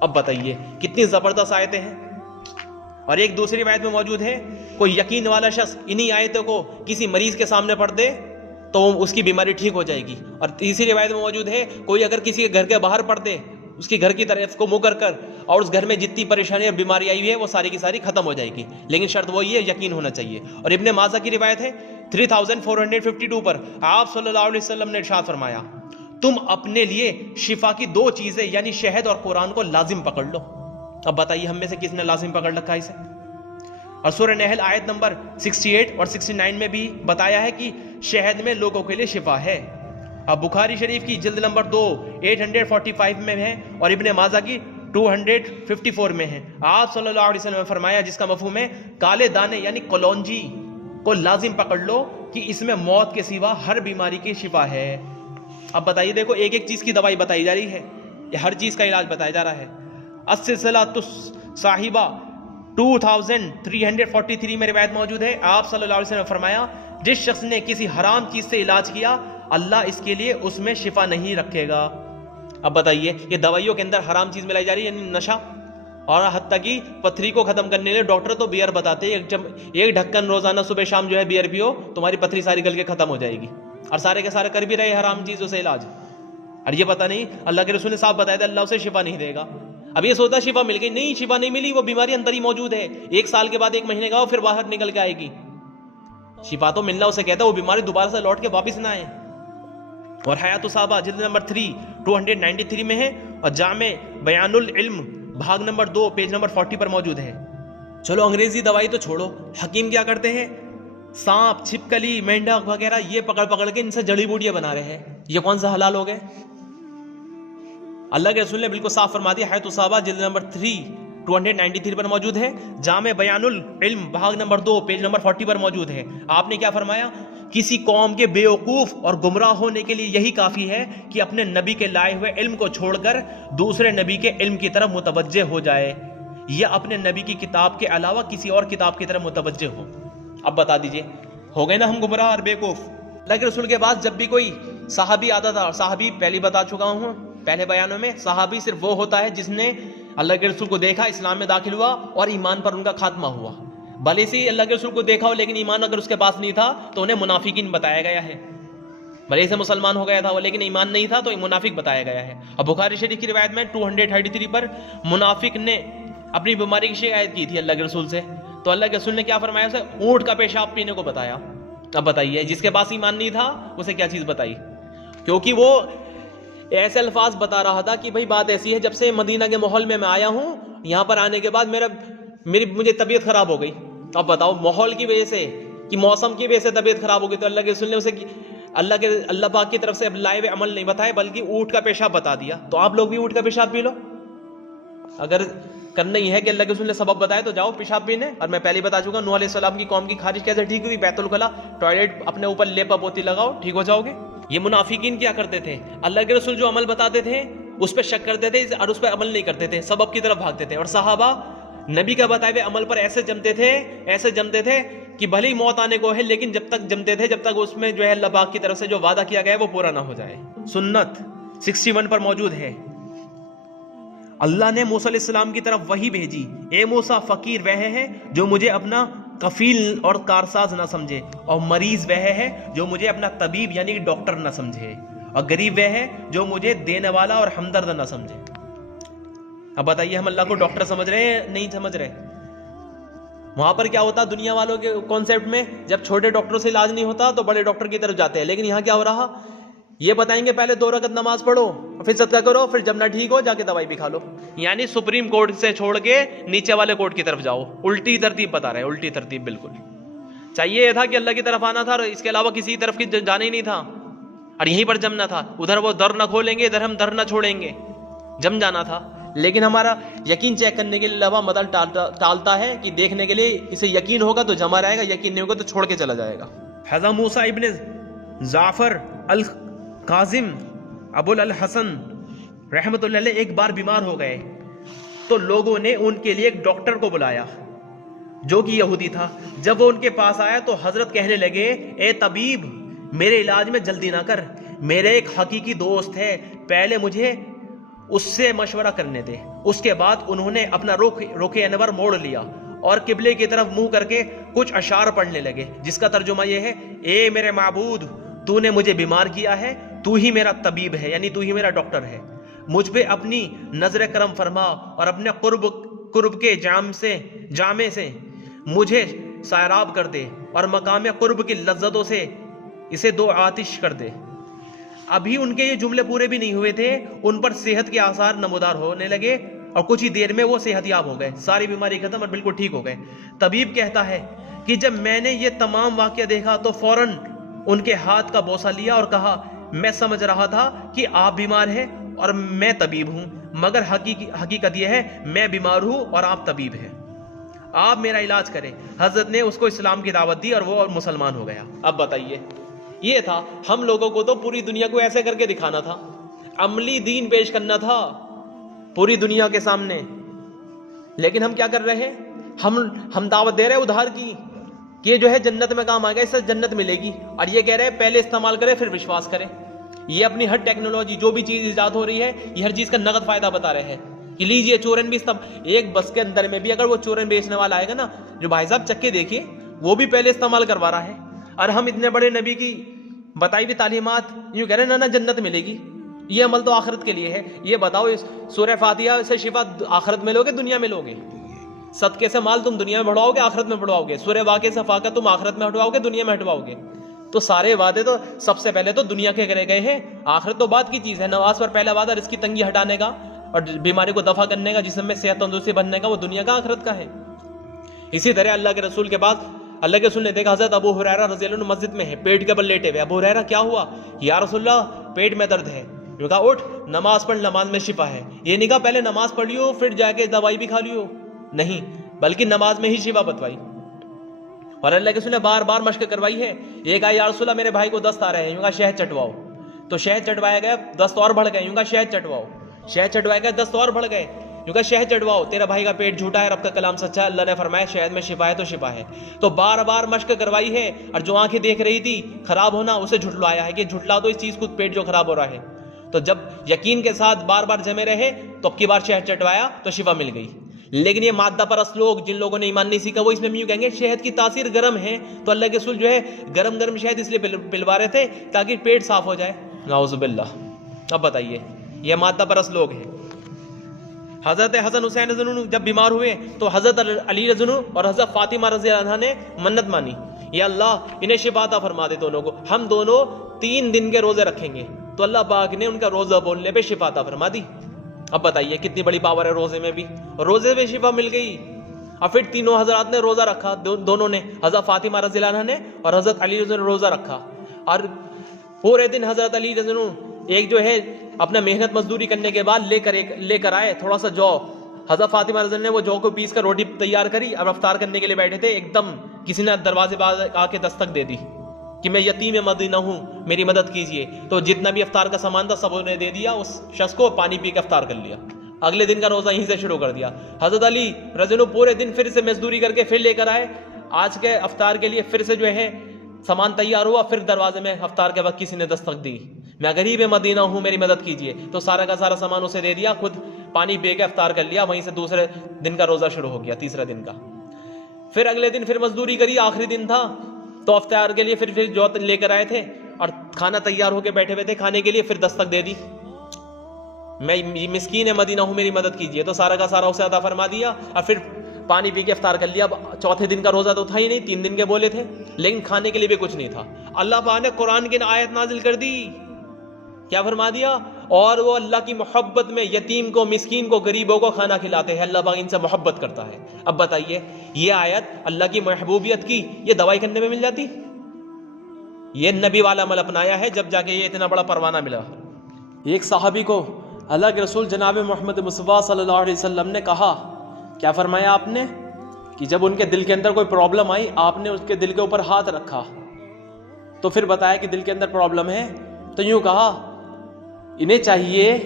اب بتائیے کتنی زبردست آیتیں ہیں. اور ایک دوسری روایت میں موجود ہے کوئی یقین والا شخص انہی آیتوں کو کسی مریض کے سامنے پڑھ دے تو اس کی بیماری ٹھیک ہو جائے گی. اور تیسری روایت میں موجود ہے کوئی اگر کسی کے گھر کے باہر پڑھ دے اس کی گھر کی طرف کو منہ کر اور اس گھر میں جتنی پریشانی اور بیماری آئی ہوئی ہے وہ ساری کی ساری ختم ہو جائے گی، لیکن شرط وہی ہے یقین ہونا چاہیے. اور ابن ماجہ کی روایت ہے 3452 پر آپ صلی اللہ علیہ وسلم نے ارشاد فرمایا تم اپنے لیے شفا کی 2 چیزیں یعنی شہد اور قرآن کو لازم پکڑ لو. اب بتائیے ہم میں سے کس نے لازم پکڑ رکھا اسے؟ اور سورہ نحل آیت نمبر 68 اور 69 میں بھی بتایا ہے کہ شہد میں لوگوں کے لیے شفا ہے. اب بخاری شریف کی جلد نمبر 2 845 میں ہے اور ابن ماجہ کی 254 میں ہے. آپ صلی اللہ علیہ وسلم نے فرمایا جس کا مفہوم ہے کالے دانے یعنی کلونجی کو لازم پکڑ لو کہ اس میں موت کے سوا ہر بیماری کی شفا ہے. اب بتائیے دیکھو ایک ایک چیز کی دوائی بتائی جا رہی ہے، یہ ہر چیز کا علاج بتایا جا رہا ہے. السلسلۃ الصحیحہ 2343 میں روایت موجود ہے. آپ صلی اللہ علیہ وسلم نے فرمایا جس شخص نے کسی حرام چیز سے علاج کیا اللہ اس کے لیے اس میں شفا نہیں رکھے گا. اب بتائیے یہ دوائیوں کے اندر حرام چیز ملائی جا رہی ہے یعنی نشہ، اور حتیٰ کہ پتھری کو ختم کرنے کے لیے ڈاکٹر تو بیئر بتاتے ہیں ایک ڈھکن روزانہ صبح شام جو ہے بیئر پیو تمہاری پتھری ساری گل کے ختم ہو جائے گی، اور سارے کے سارے کر بھی رہے حرام چیزوں سے علاج. اور یہ پتہ نہیں اللہ کے رسول نے صاحب بتایا تھا اللہ اسے شفا نہیں دے گا. اب یہ سوچتا شفا مل گئی، نہیں شفا نہیں ملی، وہ بیماری اندر ہی موجود ہے. 1 سال کے بعد 1 مہینے کا پھر باہر نکل کے آئے گی. شفا تو ملنا اسے کہتا ہے وہ بیماری دوبارہ سے لوٹ کے واپس نہ آئے. اور حیات الصحابہ جلد نمبر 3 293 میں ہے اور جامع بیان العلم بھاگ نمبر 2 پیج نمبر 40 پر موجود ہے. چلو انگریزی دوائی تو چھوڑو، حکیم کیا کرتے ہیں سانپ چھپکلی مینڈک وغیرہ یہ پکڑ کے ان سے جڑی بوٹیاں بنا رہے ہیں. یہ کون سا حلال ہو گئے؟ اللہ کے رسول نے بالکل صاف فرما دیا، حیات الصحابہ جلد نمبر 293 پر موجود ہے، جامع بیان العلم بھاگ نمبر 2 پیج نمبر 40 پر موجود ہے۔ آپ نے کیا فرمایا؟ کسی قوم کے بیوقوف اور گمراہ ہونے کے لیے یہی کافی ہے کہ اپنے نبی کے لائے ہوئے علم کو چھوڑ کر دوسرے نبی کے علم کی طرف متوجہ ہو جائے، یا اپنے نبی کی کتاب کے علاوہ کسی اور کتاب کی طرف متوجہ ہو۔ اب بتا دیجئے، ہو گئے نا ہم گمراہ اور بیوقوف؟ اللہ کے رسول کے بعد جب بھی کوئی صحابی آتا تھا، اور صحابی پہلے بتا چکا ہوں پہلے بیانوں میں، صحابی صرف وہ ہوتا ہے جس نے اللہ کے رسول کو دیکھا، اسلام میں داخل ہوا اور ایمان پر ان کا خاتمہ ہوا۔ بھلے سے اللہ کے رسول کو دیکھا ہو لیکن ایمان اگر اس کے پاس نہیں تھا تو انہیں منافقین بتایا گیا ہے۔ بھلے سے مسلمان ہو گیا تھا وہ لیکن ایمان نہیں تھا تو منافق بتایا گیا ہے۔ اب بخاری شریف کی روایت میں 233 پر منافق نے اپنی بیماری کی شکایت کی تھی اللہ کے رسول سے، تو اللہ کے رسول نے کیا فرمایا؟ اسے اونٹ کا پیشاب پینے کو بتایا۔ اب بتائیے جس کے پاس ایمان نہیں تھا اسے کیا چیز بتائی؟ کیونکہ وہ ایسے الفاظ بتا رہا تھا کہ بھائی بات ایسی ہے، جب سے مدینہ کے ماحول میں آیا ہوں، یہاں پر آنے کے بعد مجھے طبیعت خراب ہو گئی۔ اب بتاؤ، ماحول کی وجہ سے کہ موسم کی وجہ سے طبیعت خراب ہو گئی، تو اللہ کے رسول نے اسے اللہ پاک کی طرف سے لائے ہوئے عمل نہیں بتائے بلکہ اونٹ کا پیشاب بتا دیا۔ تو آپ لوگ بھی اونٹ کا پیشاب پی لو، اگر کرنا ہی ہے کہ اللہ کے رسول نے سبب بتائے تو جاؤ پیشاب پینے۔ اور میں پہلے بتا چکا نوح علیہ السلام کی قوم کی خارج کیسے ٹھیک ہوئی؟ بیت الخلا، ٹوائلٹ اپنے اوپر لیپا پوتی لگاؤ، ٹھیک ہو جاؤ گے۔ یہ منافقین کیا کرتے تھے؟ اللہ کے رسول جو عمل بتاتے تھے اس پہ شک کرتے تھے اور اس پہ عمل نہیں کرتے تھے، سبب کی طرف بھاگتے تھے۔ اور صحابہ نبی کا بتائے ہوئے عمل پر ایسے جمتے تھے کہ بھلے ہی موت آنے کو ہے لیکن جب تک جمتے تھے جب تک اس میں جو ہے اللہ پاک کی طرف سے جو وعدہ کیا گیا ہے وہ پورا نہ ہو جائے۔ سنت 61 پر موجود ہے، اللہ نے موسیٰ علیہ السلام کی طرف وحی بھیجی، اے موسیٰ فقیر وہ ہے جو مجھے اپنا کفیل اور کارساز نہ سمجھے، اور مریض وہ ہے جو مجھے اپنا طبیب یعنی ڈاکٹر نہ سمجھے، اور غریب وہ ہے جو مجھے دینے والا اور ہمدرد نہ سمجھے۔ اب بتائیے ہم اللہ کو ڈاکٹر سمجھ رہے ہیں؟ نہیں سمجھ رہے۔ وہاں پر کیا ہوتا دنیا والوں کے کانسیپٹ میں، جب چھوٹے ڈاکٹروں سے علاج نہیں ہوتا تو بڑے ڈاکٹر کی طرف جاتے ہیں، لیکن یہاں کیا ہو رہا؟ یہ بتائیں گے پہلے 2 رکعت نماز پڑھو، پھر صدقہ کرو، پھر جب نہ ٹھیک ہو جا کے دوائی بھی کھا لو۔ یعنی سپریم کورٹ سے چھوڑ کے نیچے والے کورٹ کی طرف جاؤ، الٹی ترتیب بتا رہے، الٹی ترتیب بالکل۔ چاہیے یہ تھا کہ اللہ کی طرف آنا تھا اور اس کے علاوہ کسی طرف کی جانا ہی نہیں تھا، اور یہیں پر جمنا تھا۔ ادھر وہ در نہ کھولیں گے، ادھر ہم در نہ چھوڑیں گے، جم جانا تھا۔ لیکن ہمارا یقین چیک کرنے کے لیے اللہ مدد ٹالتا ہے کہ دیکھنے کے لیے اسے یقین ہوگا تو جمع رہے گا، یقین نہیں ہوگا تو چھوڑ کے چلا جائے گا۔ حضرت موسیٰ ابن جعفر القاسم ابو الحسن رحمۃ اللہ علیہ ایک بار بیمار ہو گئے تو لوگوں نے ان کے لیے ایک ڈاکٹر کو بلایا جو کہ یہودی تھا۔ جب وہ ان کے پاس آیا تو حضرت کہنے لگے، اے طبیب میرے علاج میں جلدی نہ کر، میرے ایک حقیقی دوست ہے، پہلے مجھے اس سے مشورہ کرنے دے۔ اس کے بعد انہوں نے اپنا رخ انور موڑ لیا اور قبلے کی طرف منہ کر کے کچھ اشعار پڑھنے لگے، جس کا ترجمہ یہ ہے، اے میرے معبود تو نے مجھے بیمار کیا ہے، تو ہی میرا طبیب ہے، یعنی تو ہی میرا ڈاکٹر ہے، مجھ پہ اپنی نظر کرم فرما اور اپنے قرب کے جامے سے مجھے سیراب کر دے اور مقام قرب کی لذتوں سے اسے 2 آتش کر دے۔ ابھی ان کے یہ جملے پورے بھی نہیں ہوئے تھے، ان پر صحت کے آثار نمودار ہونے لگے اور کچھ ہی دیر میں وہ صحت یاب ہو گئے، ساری بیماری ختم اور بالکل ٹھیک ہو گئے۔ طبیب کہتا ہے کہ جب میں نے یہ تمام واقعہ دیکھا تو فوراً ان کے ہاتھ کا بوسہ لیا اور کہا، میں سمجھ رہا تھا کہ آپ بیمار ہیں اور میں طبیب ہوں، مگر حقیقت یہ ہے میں بیمار ہوں اور آپ طبیب ہیں، آپ میرا علاج کریں۔ حضرت نے اس کو اسلام کی دعوت دی اور وہ مسلمان ہو گیا۔ اب بتائیے، یہ تھا ہم لوگوں کو تو پوری دنیا کو ایسے کر کے دکھانا تھا، عملی دین پیش کرنا تھا پوری دنیا کے سامنے، لیکن ہم کیا کر رہے ہیں؟ ہم دعوت دے رہے ہیں ادھار کی کہ یہ جو ہے جنت میں کام آئے گا، اس سے جنت ملے گی، اور یہ کہہ رہے ہیں پہلے استعمال کرے پھر وشواس کرے۔ یہ اپنی ہر ٹیکنالوجی جو بھی چیز ایجاد ہو رہی ہے یہ ہر چیز کا نقد فائدہ بتا رہے ہیں کہ لیجئے چورن بھی ایک بس کے اندر میں بھی اگر وہ چورن بیچنے والا آئے گا نا، جو بھائی صاحب چکے دیکھیے، وہ بھی پہلے استعمال کروا رہا ہے، اور ہم اتنے بڑے نبی کی بتائی ہوئی تعلیمات یوں کہہ رہے ہیں نا جنت ملے گی، یہ عمل تو آخرت کے لیے ہے۔ یہ بتاؤ اس سورہ فاتحہ سے شفا آخرت میں لوگے دنیا میں لوگے؟ صدقے سے مال تم دنیا میں بڑھاؤ گے آخرت میں بڑھواؤ گے، سورہ واقعہ سے فاقہ تم آخرت میں ہٹواؤ گے دنیا میں ہٹواؤ گے؟ تو سارے وعدے تو سب سے پہلے تو دنیا کے کرے گئے ہیں، آخرت تو بعد کی چیز ہے۔ نماز پر پہلا وعدہ رزق کی تنگی ہٹانے کا اور بیماری کو دفع کرنے کا، جسم میں صحت تندرستی بننے کا، وہ دنیا کا آخرت کا ہے۔ اسی طرح اللہ کے رسول کے بعد اللہ کے رسول نے دیکھا حضرت ابو ہریرہ رضی اللہ عنہ مسجد میں ہے، پیٹ کے بل لیٹے ہوئے۔ ابو ہریرہ کیا ہوا؟ یا رسول اللہ پیٹ میں درد ہے۔ جو کہا اٹھ نماز پڑھ، نماز میں شفا ہے. یہ نہیں کہا پہلے نماز پڑھیو پھر جا کے دوائی بھی کھا لیو، نہیں، بلکہ نماز میں ہی شفا بتوائی. اور اللہ کے رسول نے بار بار مشق کروائی ہے. ایک آیا یا رسول اللہ میرے بھائی کو دست آ رہے ہیں، یوں کہا شہد چٹواؤ، تو شہد چٹوایا گیا، دست اور بڑھ گئے، یوں کہا شہد چٹواؤ، شہد چٹوایا گیا، دست اور بڑھ گئے، یوں کہا شہد چٹواؤ، تیرا بھائی کا پیٹ جھوٹا ہے، رب کا کلام سچا ہے، اللہ نے فرمایا شہد میں شفا ہے تو شفا ہے. تو بار بار مشق کروائی ہے. اور جو آنکھیں دیکھ رہی تھی خراب ہونا، اسے جھٹلایا ہے کہ جھٹلا دو اس چیز کو، پیٹ جو خراب ہو رہا ہے. تو جب یقین کے ساتھ بار بار جمے رہے تو اب کی بار شہد چٹوایا تو شفا مل گئی. لیکن یہ مادہ پرست لوگ جن لوگوں نے ایمان نہیں سیکھا، وہ اس میں یوں کہیں گے شہد کی تاثیر گرم ہے، تو اللہ کے رسول جو ہے گرم گرم شہد اس لیے پلوا رہے تھے تاکہ پیٹ صاف ہو جائے. نعوذ باللہ. اب بتائیے یہ مادہ پرست لوگ ہیں. حضرت حسن حسین رضی اللہ عنہ جب بیمار ہوئے تو حضرت علی رضی اللہ عنہ اور حضرت فاطمہ رضی اللہ عنہ نے منت مانی، یا اللہ انہیں شفا عطا فرما دے دونوں کو، ہم دونوں 3 دن کے روزے رکھیں گے. تو اللہ پاک نے ان کا روزہ بولنے پہ شفا عطا فرما دی. اب بتائیے کتنی بڑی پاور ہے روزے میں بھی، روزے میں شفا مل گئی. اور پھر تینوں حضرات نے روزہ رکھا، دونوں نے، حضرت فاطمہ رضی اللہ عنہ نے اور حضرت علی رضی اللہ عنہ نے روزہ رکھا. اور پورے دن حضرت علی رضی اللہ عنہ ایک جو ہے اپنا محنت مزدوری کرنے کے بعد لے کر آئے تھوڑا سا جو. حضرت فاطمہ رضی اللہ عنہ نے وہ جو کو پیس کر روٹی تیار کری، اب افطار کرنے کے لیے بیٹھے تھے، ایک دم کسی نے دروازے پہ آ کے دستک دے دی کہ میں یتیم مدینہ ہوں، میری مدد کیجیے. تو جتنا بھی افطار کا سامان تھا سب نے دے دیا اس شخص کو، پانی پی کے افطار کر لیا. اگلے دن کا روزہ یہیں سے شروع کر دیا. حضرت علی رضی اللہ عنہ پورے دن پھر سے مزدوری کر کے پھر لے کر آئے، آج کے افطار کے لیے پھر سے جو ہے سامان تیار ہوا، پھر دروازے میں افطار کے وقت کسی نے دستک دی، میں غریب مدینہ ہوں میری مدد کیجیے. تو سارا کا سارا سامان اسے دے دیا، خود پانی پی کے افطار کر لیا. وہیں سے دوسرے دن کا روزہ شروع ہو گیا، تیسرے دن کا. پھر اگلے دن پھر مزدوری کری، آخری دن تھا تو افطار کے لیے پھر جو لے کر آئے تھے اور کھانا تیار ہو کے بیٹھے ہوئے تھے کھانے کے لیے، پھر دستک دے دی، میں مسکین مدینہ ہوں میری مدد کیجیے. تو سارا کا سارا اسے عطا فرما دیا اور پھر پانی پی کے افطار کر لیا. اب چوتھے دن کا روزہ تو تھا ہی نہیں، 3 دن کے بولے تھے، لیکن کھانے کے لیے بھی کچھ نہیں تھا. اللہ پاک نے قرآن کی آیت نازل کر دی، کیا فرما دیا؟ اور وہ اللہ کی محبت میں یتیم کو، مسکین کو، غریبوں کو کھانا کھلاتے ہیں. اللہ پاک ان سے محبت کرتا ہے. اب بتائیے یہ آیت اللہ کی محبوبیت کی یہ دوائی کرنے میں مل جاتی؟ یہ نبی والا عمل اپنایا ہے جب جا کے یہ اتنا بڑا پروانہ ملا. ایک صحابی کو اللہ کے رسول جناب محمد مصطفیٰ صلی اللہ علیہ وسلم نے کہا، کیا فرمایا آپ نے کہ جب ان کے دل کے اندر کوئی پرابلم آئی آپ نے اس کے دل کے اوپر ہاتھ رکھا، تو پھر بتایا کہ دل کے اندر پرابلم ہے، تو یوں کہا انہیں چاہیے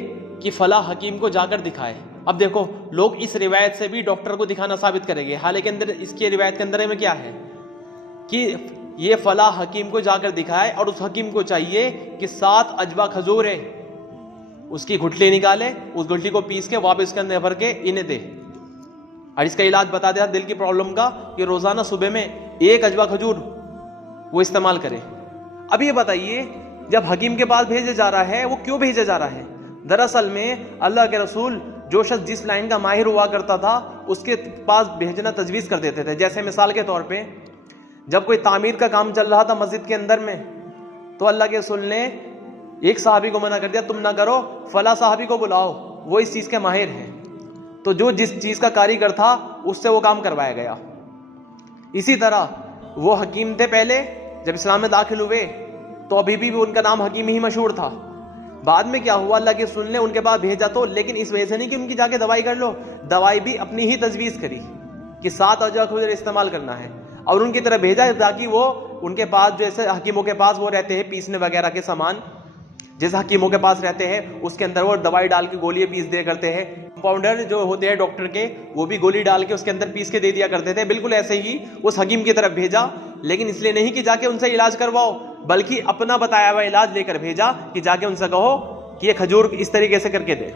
کہ فلاں حکیم کو جا کر دکھائے. اب دیکھو لوگ اس روایت سے بھی ڈاکٹر کو دکھانا ثابت کریں گے، حالانکہ اندر اس کی روایت کے اندر میں کیا ہے کہ یہ فلاں حکیم کو جا کر دکھائے، اور اس حکیم کو چاہیے کہ 7 اجوا کھجور ہے اس کی گٹھلی نکالے، اس گٹھلی کو پیس کے واپس اس کے اندر بھر کے انہیں دے، اور اس کا علاج بتا دیا دل کی پرابلم کا کہ روزانہ صبح میں 1 اجوا کھجور وہ استعمال کرے. اب یہ بتائیے جب حکیم کے پاس بھیجا جا رہا ہے وہ کیوں بھیجا جا رہا ہے؟ دراصل میں اللہ کے رسول جو شخص جس لائن کا ماہر ہوا کرتا تھا اس کے پاس بھیجنا تجویز کر دیتے تھے. جیسے مثال کے طور پہ جب کوئی تعمیر کا کام چل رہا تھا مسجد کے اندر میں، تو اللہ کے رسول نے ایک صحابی کو منع کر دیا، تم نہ کرو، فلاں صحابی کو بلاؤ وہ اس چیز کے ماہر ہیں. تو جو جس چیز کا کاریگر تھا اس سے وہ کام کروایا گیا. اسی طرح وہ حکیم تھے پہلے، جب اسلام میں داخل ہوئے تو ابھی بھی ان کا نام حکیم ہی مشہور تھا. بعد میں کیا ہوا، اللہ کے رسول نے ان کے پاس بھیجا تو، لیکن اس وجہ سے نہیں کہ ان کی جا کے دوائی کر لو، دوائی بھی اپنی ہی تجویز کری کہ 7 اجوا کھجور استعمال کرنا ہے، اور ان کی طرف بھیجا تاکہ وہ ان کے پاس جیسے حکیموں کے پاس وہ رہتے ہیں پیسنے وغیرہ کے سامان، جیسے حکیموں کے پاس رہتے ہیں اس کے اندر وہ دوائی ڈال کے گولی پیس دیا کرتے ہیں. کمپاؤنڈر جو ہوتے ہیں ڈاکٹر کے وہ بھی گولی ڈال کے اس کے اندر پیس کے دے دیا کرتے تھے. بالکل ایسے ہی اس حکیم کی طرف بھیجا، لیکن اس لیے نہیں کہ جا کے ان سے علاج کرواؤ، بلکہ اپنا بتایا ہوا علاج لے کر بھیجا کہ جا کے ان سے کہو کہ یہ کھجور اس طریقے سے کر کے دے.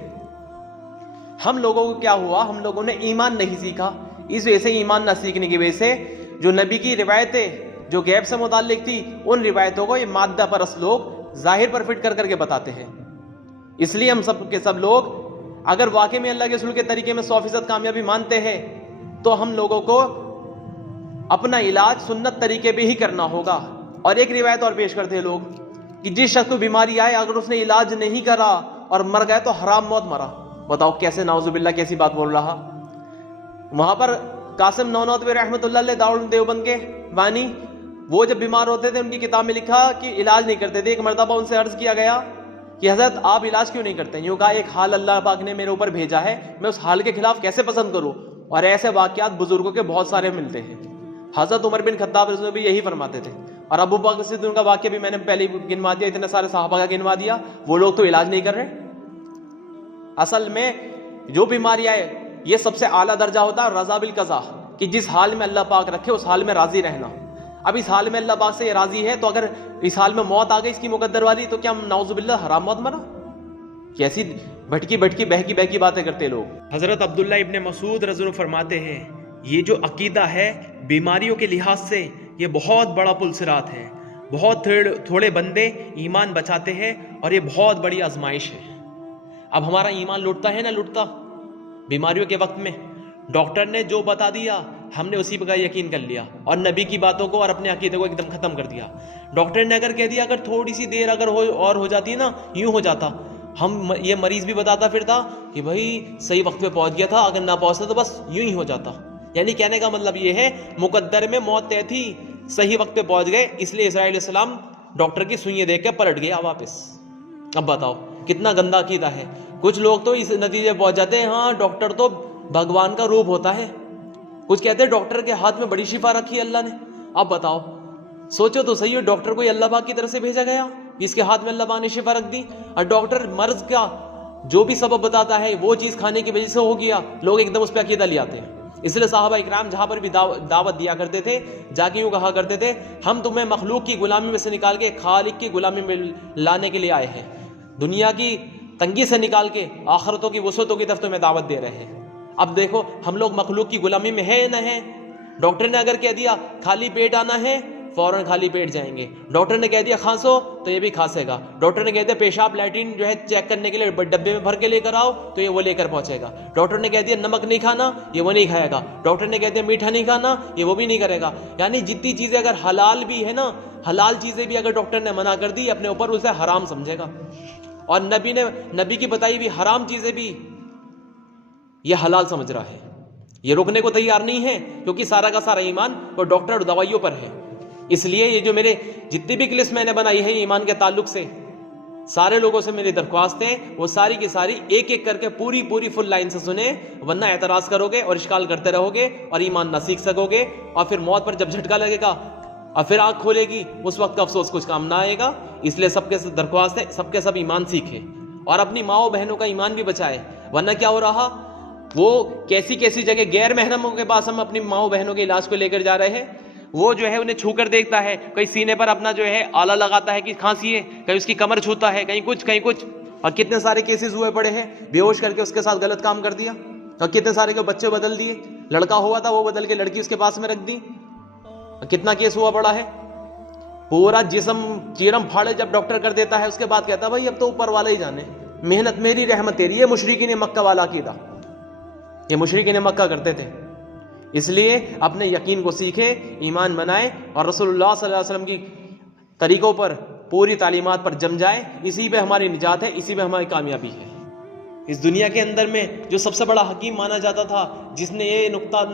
ہم لوگوں کو کیا ہوا، ہم لوگوں نے ایمان نہیں سیکھا. اس وجہ سے ایمان نہ سیکھنے کی وجہ سے جو نبی کی روایتیں جو غیب سے متعلق تھی ان روایتوں کو یہ مادہ پرست لوگ ظاہر پر فٹ کر کے بتاتے ہیں. اس لیے ہم سب کے سب لوگ اگر واقعی میں اللہ کے رسول کے طریقے میں 100% کامیابی مانتے ہیں تو ہم لوگوں کو اپنا علاج سنت طریقے پہ ہی کرنا ہوگا. اور ایک روایت اور پیش کرتے ہیں لوگ کہ جس شخص کو بیماری آئے اگر اس نے علاج نہیں کرا اور مر گئے تو حرام موت مرا. بتاؤ کیسے، نعوذ باللہ کیسی بات بول رہا. وہاں پر قاسم نونوتوی رحمۃ اللہ علیہ دارالعلوم دیوبند کے بانی، وہ جب بیمار ہوتے تھے ان کی کتاب میں لکھا کہ علاج نہیں کرتے تھے. ایک مرتبہ ان سے عرض کیا گیا کہ حضرت آپ علاج کیوں نہیں کرتے؟ یوں کہا ایک حال اللہ پاک نے میرے اوپر بھیجا ہے، میں اس حال کے خلاف کیسے پسند کروں؟ اور ایسے واقعات بزرگوں کے بہت سارے ملتے ہیں. حضرت عمر بن خطاب رضی اللہ عنہ بھی یہی فرماتے تھے. اور ابو بکر صدیق کا واقعہ بھی میں نے پہلے گنوا دیا، اتنے سارے صحابہ کا گنوا دیا. وہ لوگ تو علاج نہیں کر رہے. اصل میں جو بیماریاں ہے یہ سب سے اعلیٰ درجہ ہوتا ہے رضا بالقضاء، کہ جس حال میں اللہ پاک رکھے اس حال میں راضی رہنا. اب اس حال میں اللہ پاک سے یہ راضی ہے، تو اگر اس حال میں موت آ گئی اس کی مقدر والی، تو کیا نعوذ باللہ حرام موت مرا؟ کیسی بھٹکی بہکی باتیں کرتے لوگ. حضرت عبداللہ ابن مسعود رضی اللہ عنہ فرماتے ہیں یہ جو عقیدہ ہے بیماریوں کے لحاظ سے یہ بہت بڑا پل صراط ہے. بہت تھوڑے بندے ایمان بچاتے ہیں اور یہ بہت بڑی آزمائش ہے. اب ہمارا ایمان لوٹتا ہے نہ لوٹتا بیماریوں کے وقت میں. ڈاکٹر نے جو بتا دیا ہم نے اسی پر یقین کر لیا اور نبی کی باتوں کو اور اپنے عقیدے کو ایک دم ختم کر دیا. ڈاکٹر نے اگر کہہ دیا اگر تھوڑی سی دیر اگر ہو جاتی نا یوں ہو جاتا، ہم یہ مریض بھی بتاتا پھرتا کہ بھائی صحیح وقت پہ پہنچ گیا تھا، اگر نہ پہنچتا تو بس یوں ہی ہو جاتا. یعنی کہنے کا مطلب یہ ہے مقدر میں موت طے تھی، صحیح وقت پہ پہنچ گئے، اس لیے اسرائیل علیہ السلام ڈاکٹر کی سوئیاں دیکھ کے پلٹ گیا واپس. اب بتاؤ کتنا گندا عقیدہ ہے. کچھ لوگ تو اس نتیجے پہنچ جاتے ہیں ہاں ڈاکٹر تو بھگوان کا روپ ہوتا ہے. کچھ کہتے ہیں ڈاکٹر کے ہاتھ میں بڑی شفا رکھی ہے اللہ نے. اب بتاؤ سوچو تو صحیح، ڈاکٹر کوئی اللہ پاک کی طرف سے بھیجا گیا جس کے ہاتھ میں اللہ پاک نے شفا رکھ دی؟ اور ڈاکٹر مرض کا جو بھی سبب بتاتا ہے وہ چیز کھانے کی وجہ سے ہو گیا، لوگ ایک دم اس پہ عقیدہ لے آتے ہیں. اس لیے صحابہ اکرام جہاں پر بھی دعوت دیا کرتے تھے جا کے یوں کہا کرتے تھے ہم تمہیں مخلوق کی غلامی میں سے نکال کے خالق کی غلامی میں لانے کے لیے آئے ہیں، دنیا کی تنگی سے نکال کے آخرتوں کی وسعتوں کی طرف تمہیں دعوت دے رہے ہیں. اب دیکھو ہم لوگ مخلوق کی غلامی میں ہے نہ ہے. ڈاکٹر نے اگر کہہ دیا خالی پیٹ آنا ہے فوراً خالی پیٹ جائیں گے. ڈاکٹر نے کہہ دیا کھانسو تو یہ بھی کھانسے گا. ڈاکٹر نے کہہ دیا پیشاب لیٹرین جو ہے چیک کرنے کے لیے ڈبے میں بھر کے لے کر آؤ تو یہ وہ لے کر پہنچے گا. ڈاکٹر نے کہہ دیا نمک نہیں کھانا یہ وہ نہیں کھائے گا. ڈاکٹر نے کہہ دیا میٹھا نہیں کھانا یہ وہ بھی نہیں کرے گا. یعنی جتنی چیزیں اگر حلال بھی ہے نا، حلال چیزیں بھی اگر ڈاکٹر نے منع کر دی اپنے اوپر اسے حرام سمجھے گا. اور نبی کی بتائی بھی حرام چیزیں بھی یہ حلال سمجھ رہا ہے. یہ رکنے کو تیار نہیں ہے کیونکہ سارا کا سارا ایمان وہ ڈاکٹر اور دوائیوں پر ہے. اس لیے یہ جو میرے جتنی بھی کلپس میں نے بنائی ہے ایمان کے تعلق سے، سارے لوگوں سے میری درخواست ہے وہ ساری کی ساری ایک ایک کر کے پوری فل لائن سے سنیں، ورنہ اعتراض کرو گے اور اشکال کرتے رہو گے اور ایمان نہ سیکھ سکو گے. اور پھر موت پر جب جھٹکا لگے گا اور پھر آنکھ کھولے گی اس وقت کا افسوس کچھ کام نہ آئے گا. اس لیے سب کے درخواست ہے سب کے سب ایمان سیکھے اور اپنی ماں و بہنوں کا ایمان بھی بچائے. ورنہ کیا ہو رہا، وہ کیسی جگہ غیر محرموں کے پاس ہم اپنی ماں و بہنوں کے علاج کو لے کر جا رہے ہیں. وہ جو ہے انہیں چھو کر دیکھتا ہے، کہیں سینے پر اپنا جو ہے آلہ لگاتا ہے کہ کھانسی ہے، کہیں اس کی کمر چھوتا ہے، کہیں کچھ. اور کتنے سارے کیسز ہوئے پڑے ہیں بے ہوش کر کے اس کے ساتھ غلط کام کر دیا. اور کتنے سارے کے بچے بدل دیے، لڑکا ہوا تھا وہ بدل کے لڑکی اس کے پاس میں رکھ دی. کتنا کیس ہوا پڑا ہے. پورا جسم چیرم پھاڑے جب ڈاکٹر کر دیتا ہے اس کے بعد کہتا ہے بھائی اب تو اوپر والا ہی جانے، محنت میری رحمت تیری. یہ مشرکین مکہ والا عقیدہ، یہ مشرکین مکہ کرتے تھے. اس لیے اپنے یقین کو سیکھے، ایمان بنائے اور رسول اللہ صلی اللہ علیہ وسلم کی طریقوں پر پوری تعلیمات پر جم جائے. اسی پہ ہماری نجات ہے، اسی پہ ہماری کامیابی ہے. اس دنیا کے اندر میں جو سب سے بڑا حکیم مانا جاتا تھا، جس نے یہ نقطہ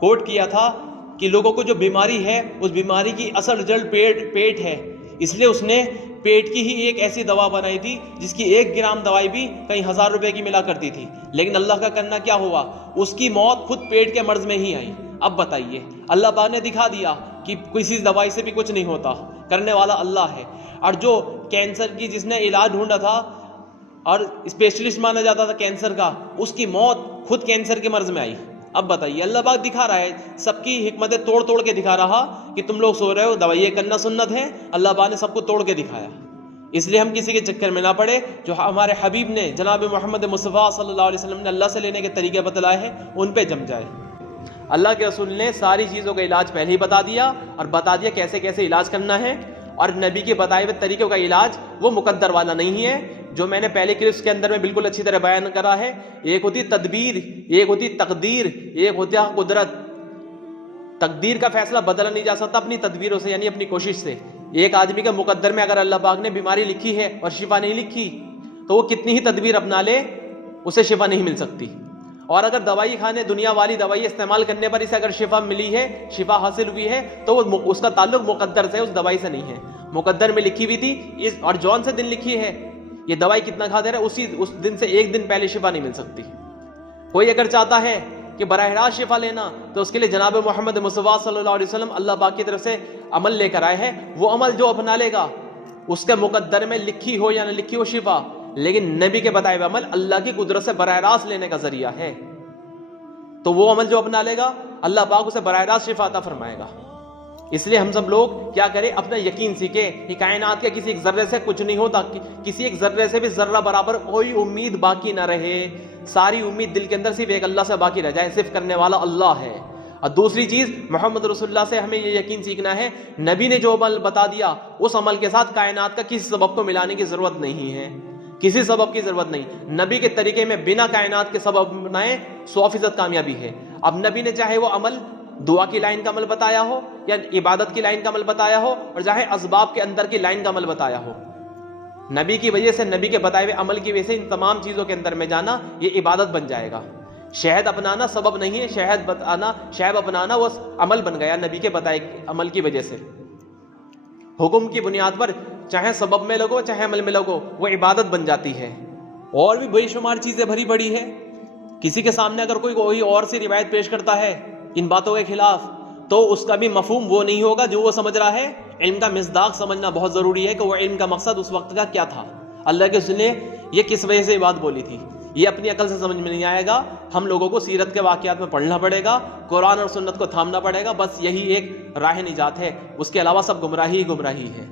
کوٹ کیا تھا کہ لوگوں کو جو بیماری ہے اس بیماری کی اصل جڑ پیٹ ہے، اس لیے اس نے پیٹ کی ہی ایک ایسی دوا بنائی تھی جس کی 1 گرام دوائی بھی کئی 1000 روپے کی ملا کرتی تھی. لیکن اللہ کا کرنا کیا ہوا، اس کی موت خود پیٹ کے مرض میں ہی آئی. اب بتائیے اللہ پاک نے دکھا دیا کہ کسی دوائی سے بھی کچھ نہیں ہوتا، کرنے والا اللہ ہے. اور جو کینسر کی جس نے علاج ڈھونڈا تھا اور اسپیشلسٹ مانا جاتا تھا کینسر کا، اس کی موت خود کینسر کے مرض میں آئی. اب بتائیے اللہ پاک دکھا رہا ہے، سب کی حکمتیں توڑ کے دکھا رہا کہ تم لوگ سو رہے ہو دوائییں کرنا سنت ہے. اللہ پاک نے سب کو توڑ کے دکھایا. اس لیے ہم کسی کے چکر میں نہ پڑے. جو ہمارے حبیب نے جناب محمد مصطفیٰ صلی اللہ علیہ وسلم نے اللہ سے لینے کے طریقے بتلائے ہیں ان پہ جم جائے. اللہ کے رسول نے ساری چیزوں کا علاج پہلے ہی بتا دیا اور بتا دیا کیسے کیسے علاج کرنا ہے. اور نبی کے بتائے ہوئے طریقوں کا علاج وہ مقدر والا نہیں ہے، جو میں نے پہلے کلپس کے اندر میں بالکل اچھی طرح بیان کرا ہے. ایک ہوتی تدبیر، ایک ہوتی تقدیر، ایک ہوتی قدرت. تقدیر کا فیصلہ بدلا نہیں جا سکتا اپنی تدبیروں سے، یعنی اپنی کوشش سے. ایک آدمی کے مقدر میں اگر اللہ پاک نے بیماری لکھی ہے اور شفا نہیں لکھی تو وہ کتنی ہی تدبیر اپنا لے اسے شفا نہیں مل سکتی. اور اگر دوائی کھانے دنیا والی دوائی استعمال کرنے پر اسے اگر شفا ملی ہے، شفا حاصل ہوئی ہے، تو وہ اس کا تعلق مقدر سے، اس دوائی سے نہیں ہے. مقدر میں لکھی ہوئی تھی اور جون سے دن لکھی ہے یہ دوائی کتنا کھاتے رہے اس دن سے ایک دن پہلے شفا نہیں مل سکتی. کوئی اگر چاہتا ہے کہ براہ راست شفا لینا تو اس کے لیے جناب محمد مصطفیٰ صلی اللہ علیہ وسلم اللہ پاک کی طرف سے عمل لے کر آئے ہیں. وہ عمل جو اپنا لے گا اس کے مقدر میں لکھی ہو یا نہ لکھی ہو شفا، لیکن نبی کے بتائے ہوئے عمل اللہ کی قدرت سے براہ راست لینے کا ذریعہ ہے. تو وہ عمل جو اپنا لے گا اللہ پاک اسے براہ راست شفا عطا فرمائے گا. اس لیے ہم سب لوگ کیا کریں، اپنا یقین سیکھیں کہ کائنات کے کسی ایک ذرے سے کچھ نہیں ہوتا، کسی ایک ذرے سے بھی ذرہ برابر کوئی امید باقی نہ رہے. ساری امید دل کے اندر صرف ایک اللہ سے باقی رہ جائے، صرف کرنے والا اللہ ہے. اور دوسری چیز محمد رسول اللہ سے ہمیں یہ یقین سیکھنا ہے، نبی نے جو عمل بتا دیا اس عمل کے ساتھ کائنات کا کسی سبب کو ملانے کی ضرورت نہیں ہے، کسی سبب کی ضرورت نہیں. نبی کے طریقے میں بنا کائنات کے سبب بنائے 100% کامیابی ہے. اب نبی نے چاہے وہ عمل دعا کی لائن کا عمل بتایا ہو یا عبادت کی لائن کا عمل بتایا ہو، اور چاہے اسباب کے اندر کی لائن کا عمل بتایا ہو، نبی کی وجہ سے، نبی کے بتائے ہوئے عمل کی وجہ سے ان تمام چیزوں کے اندر میں جانا یہ عبادت بن جائے گا. شہد اپنانا سبب نہیں ہے، شہد اپنانا وہ عمل بن گیا نبی کے بتائے عمل کی وجہ سے. حکم کی بنیاد پر چاہے سبب میں لگو چاہے عمل میں لگو وہ عبادت بن جاتی ہے. اور بھی بے شمار چیزیں بھری پڑی ہے. کسی کے سامنے اگر کوئی اور سی روایت پیش کرتا ہے ان باتوں کے خلاف تو اس کا بھی مفہوم وہ نہیں ہوگا جو وہ سمجھ رہا ہے. علم کا مصداق سمجھنا بہت ضروری ہے کہ وہ علم کا مقصد اس وقت کا کیا تھا، اللہ کے رسول نے یہ کس وجہ سے یہ بات بولی تھی. یہ اپنی عقل سے سمجھ میں نہیں آئے گا. ہم لوگوں کو سیرت کے واقعات میں پڑھنا پڑے گا، قرآن اور سنت کو تھامنا پڑے گا. بس یہی ایک راہ نجات ہے، اس کے علاوہ سب گمراہی ہی گمراہی ہے.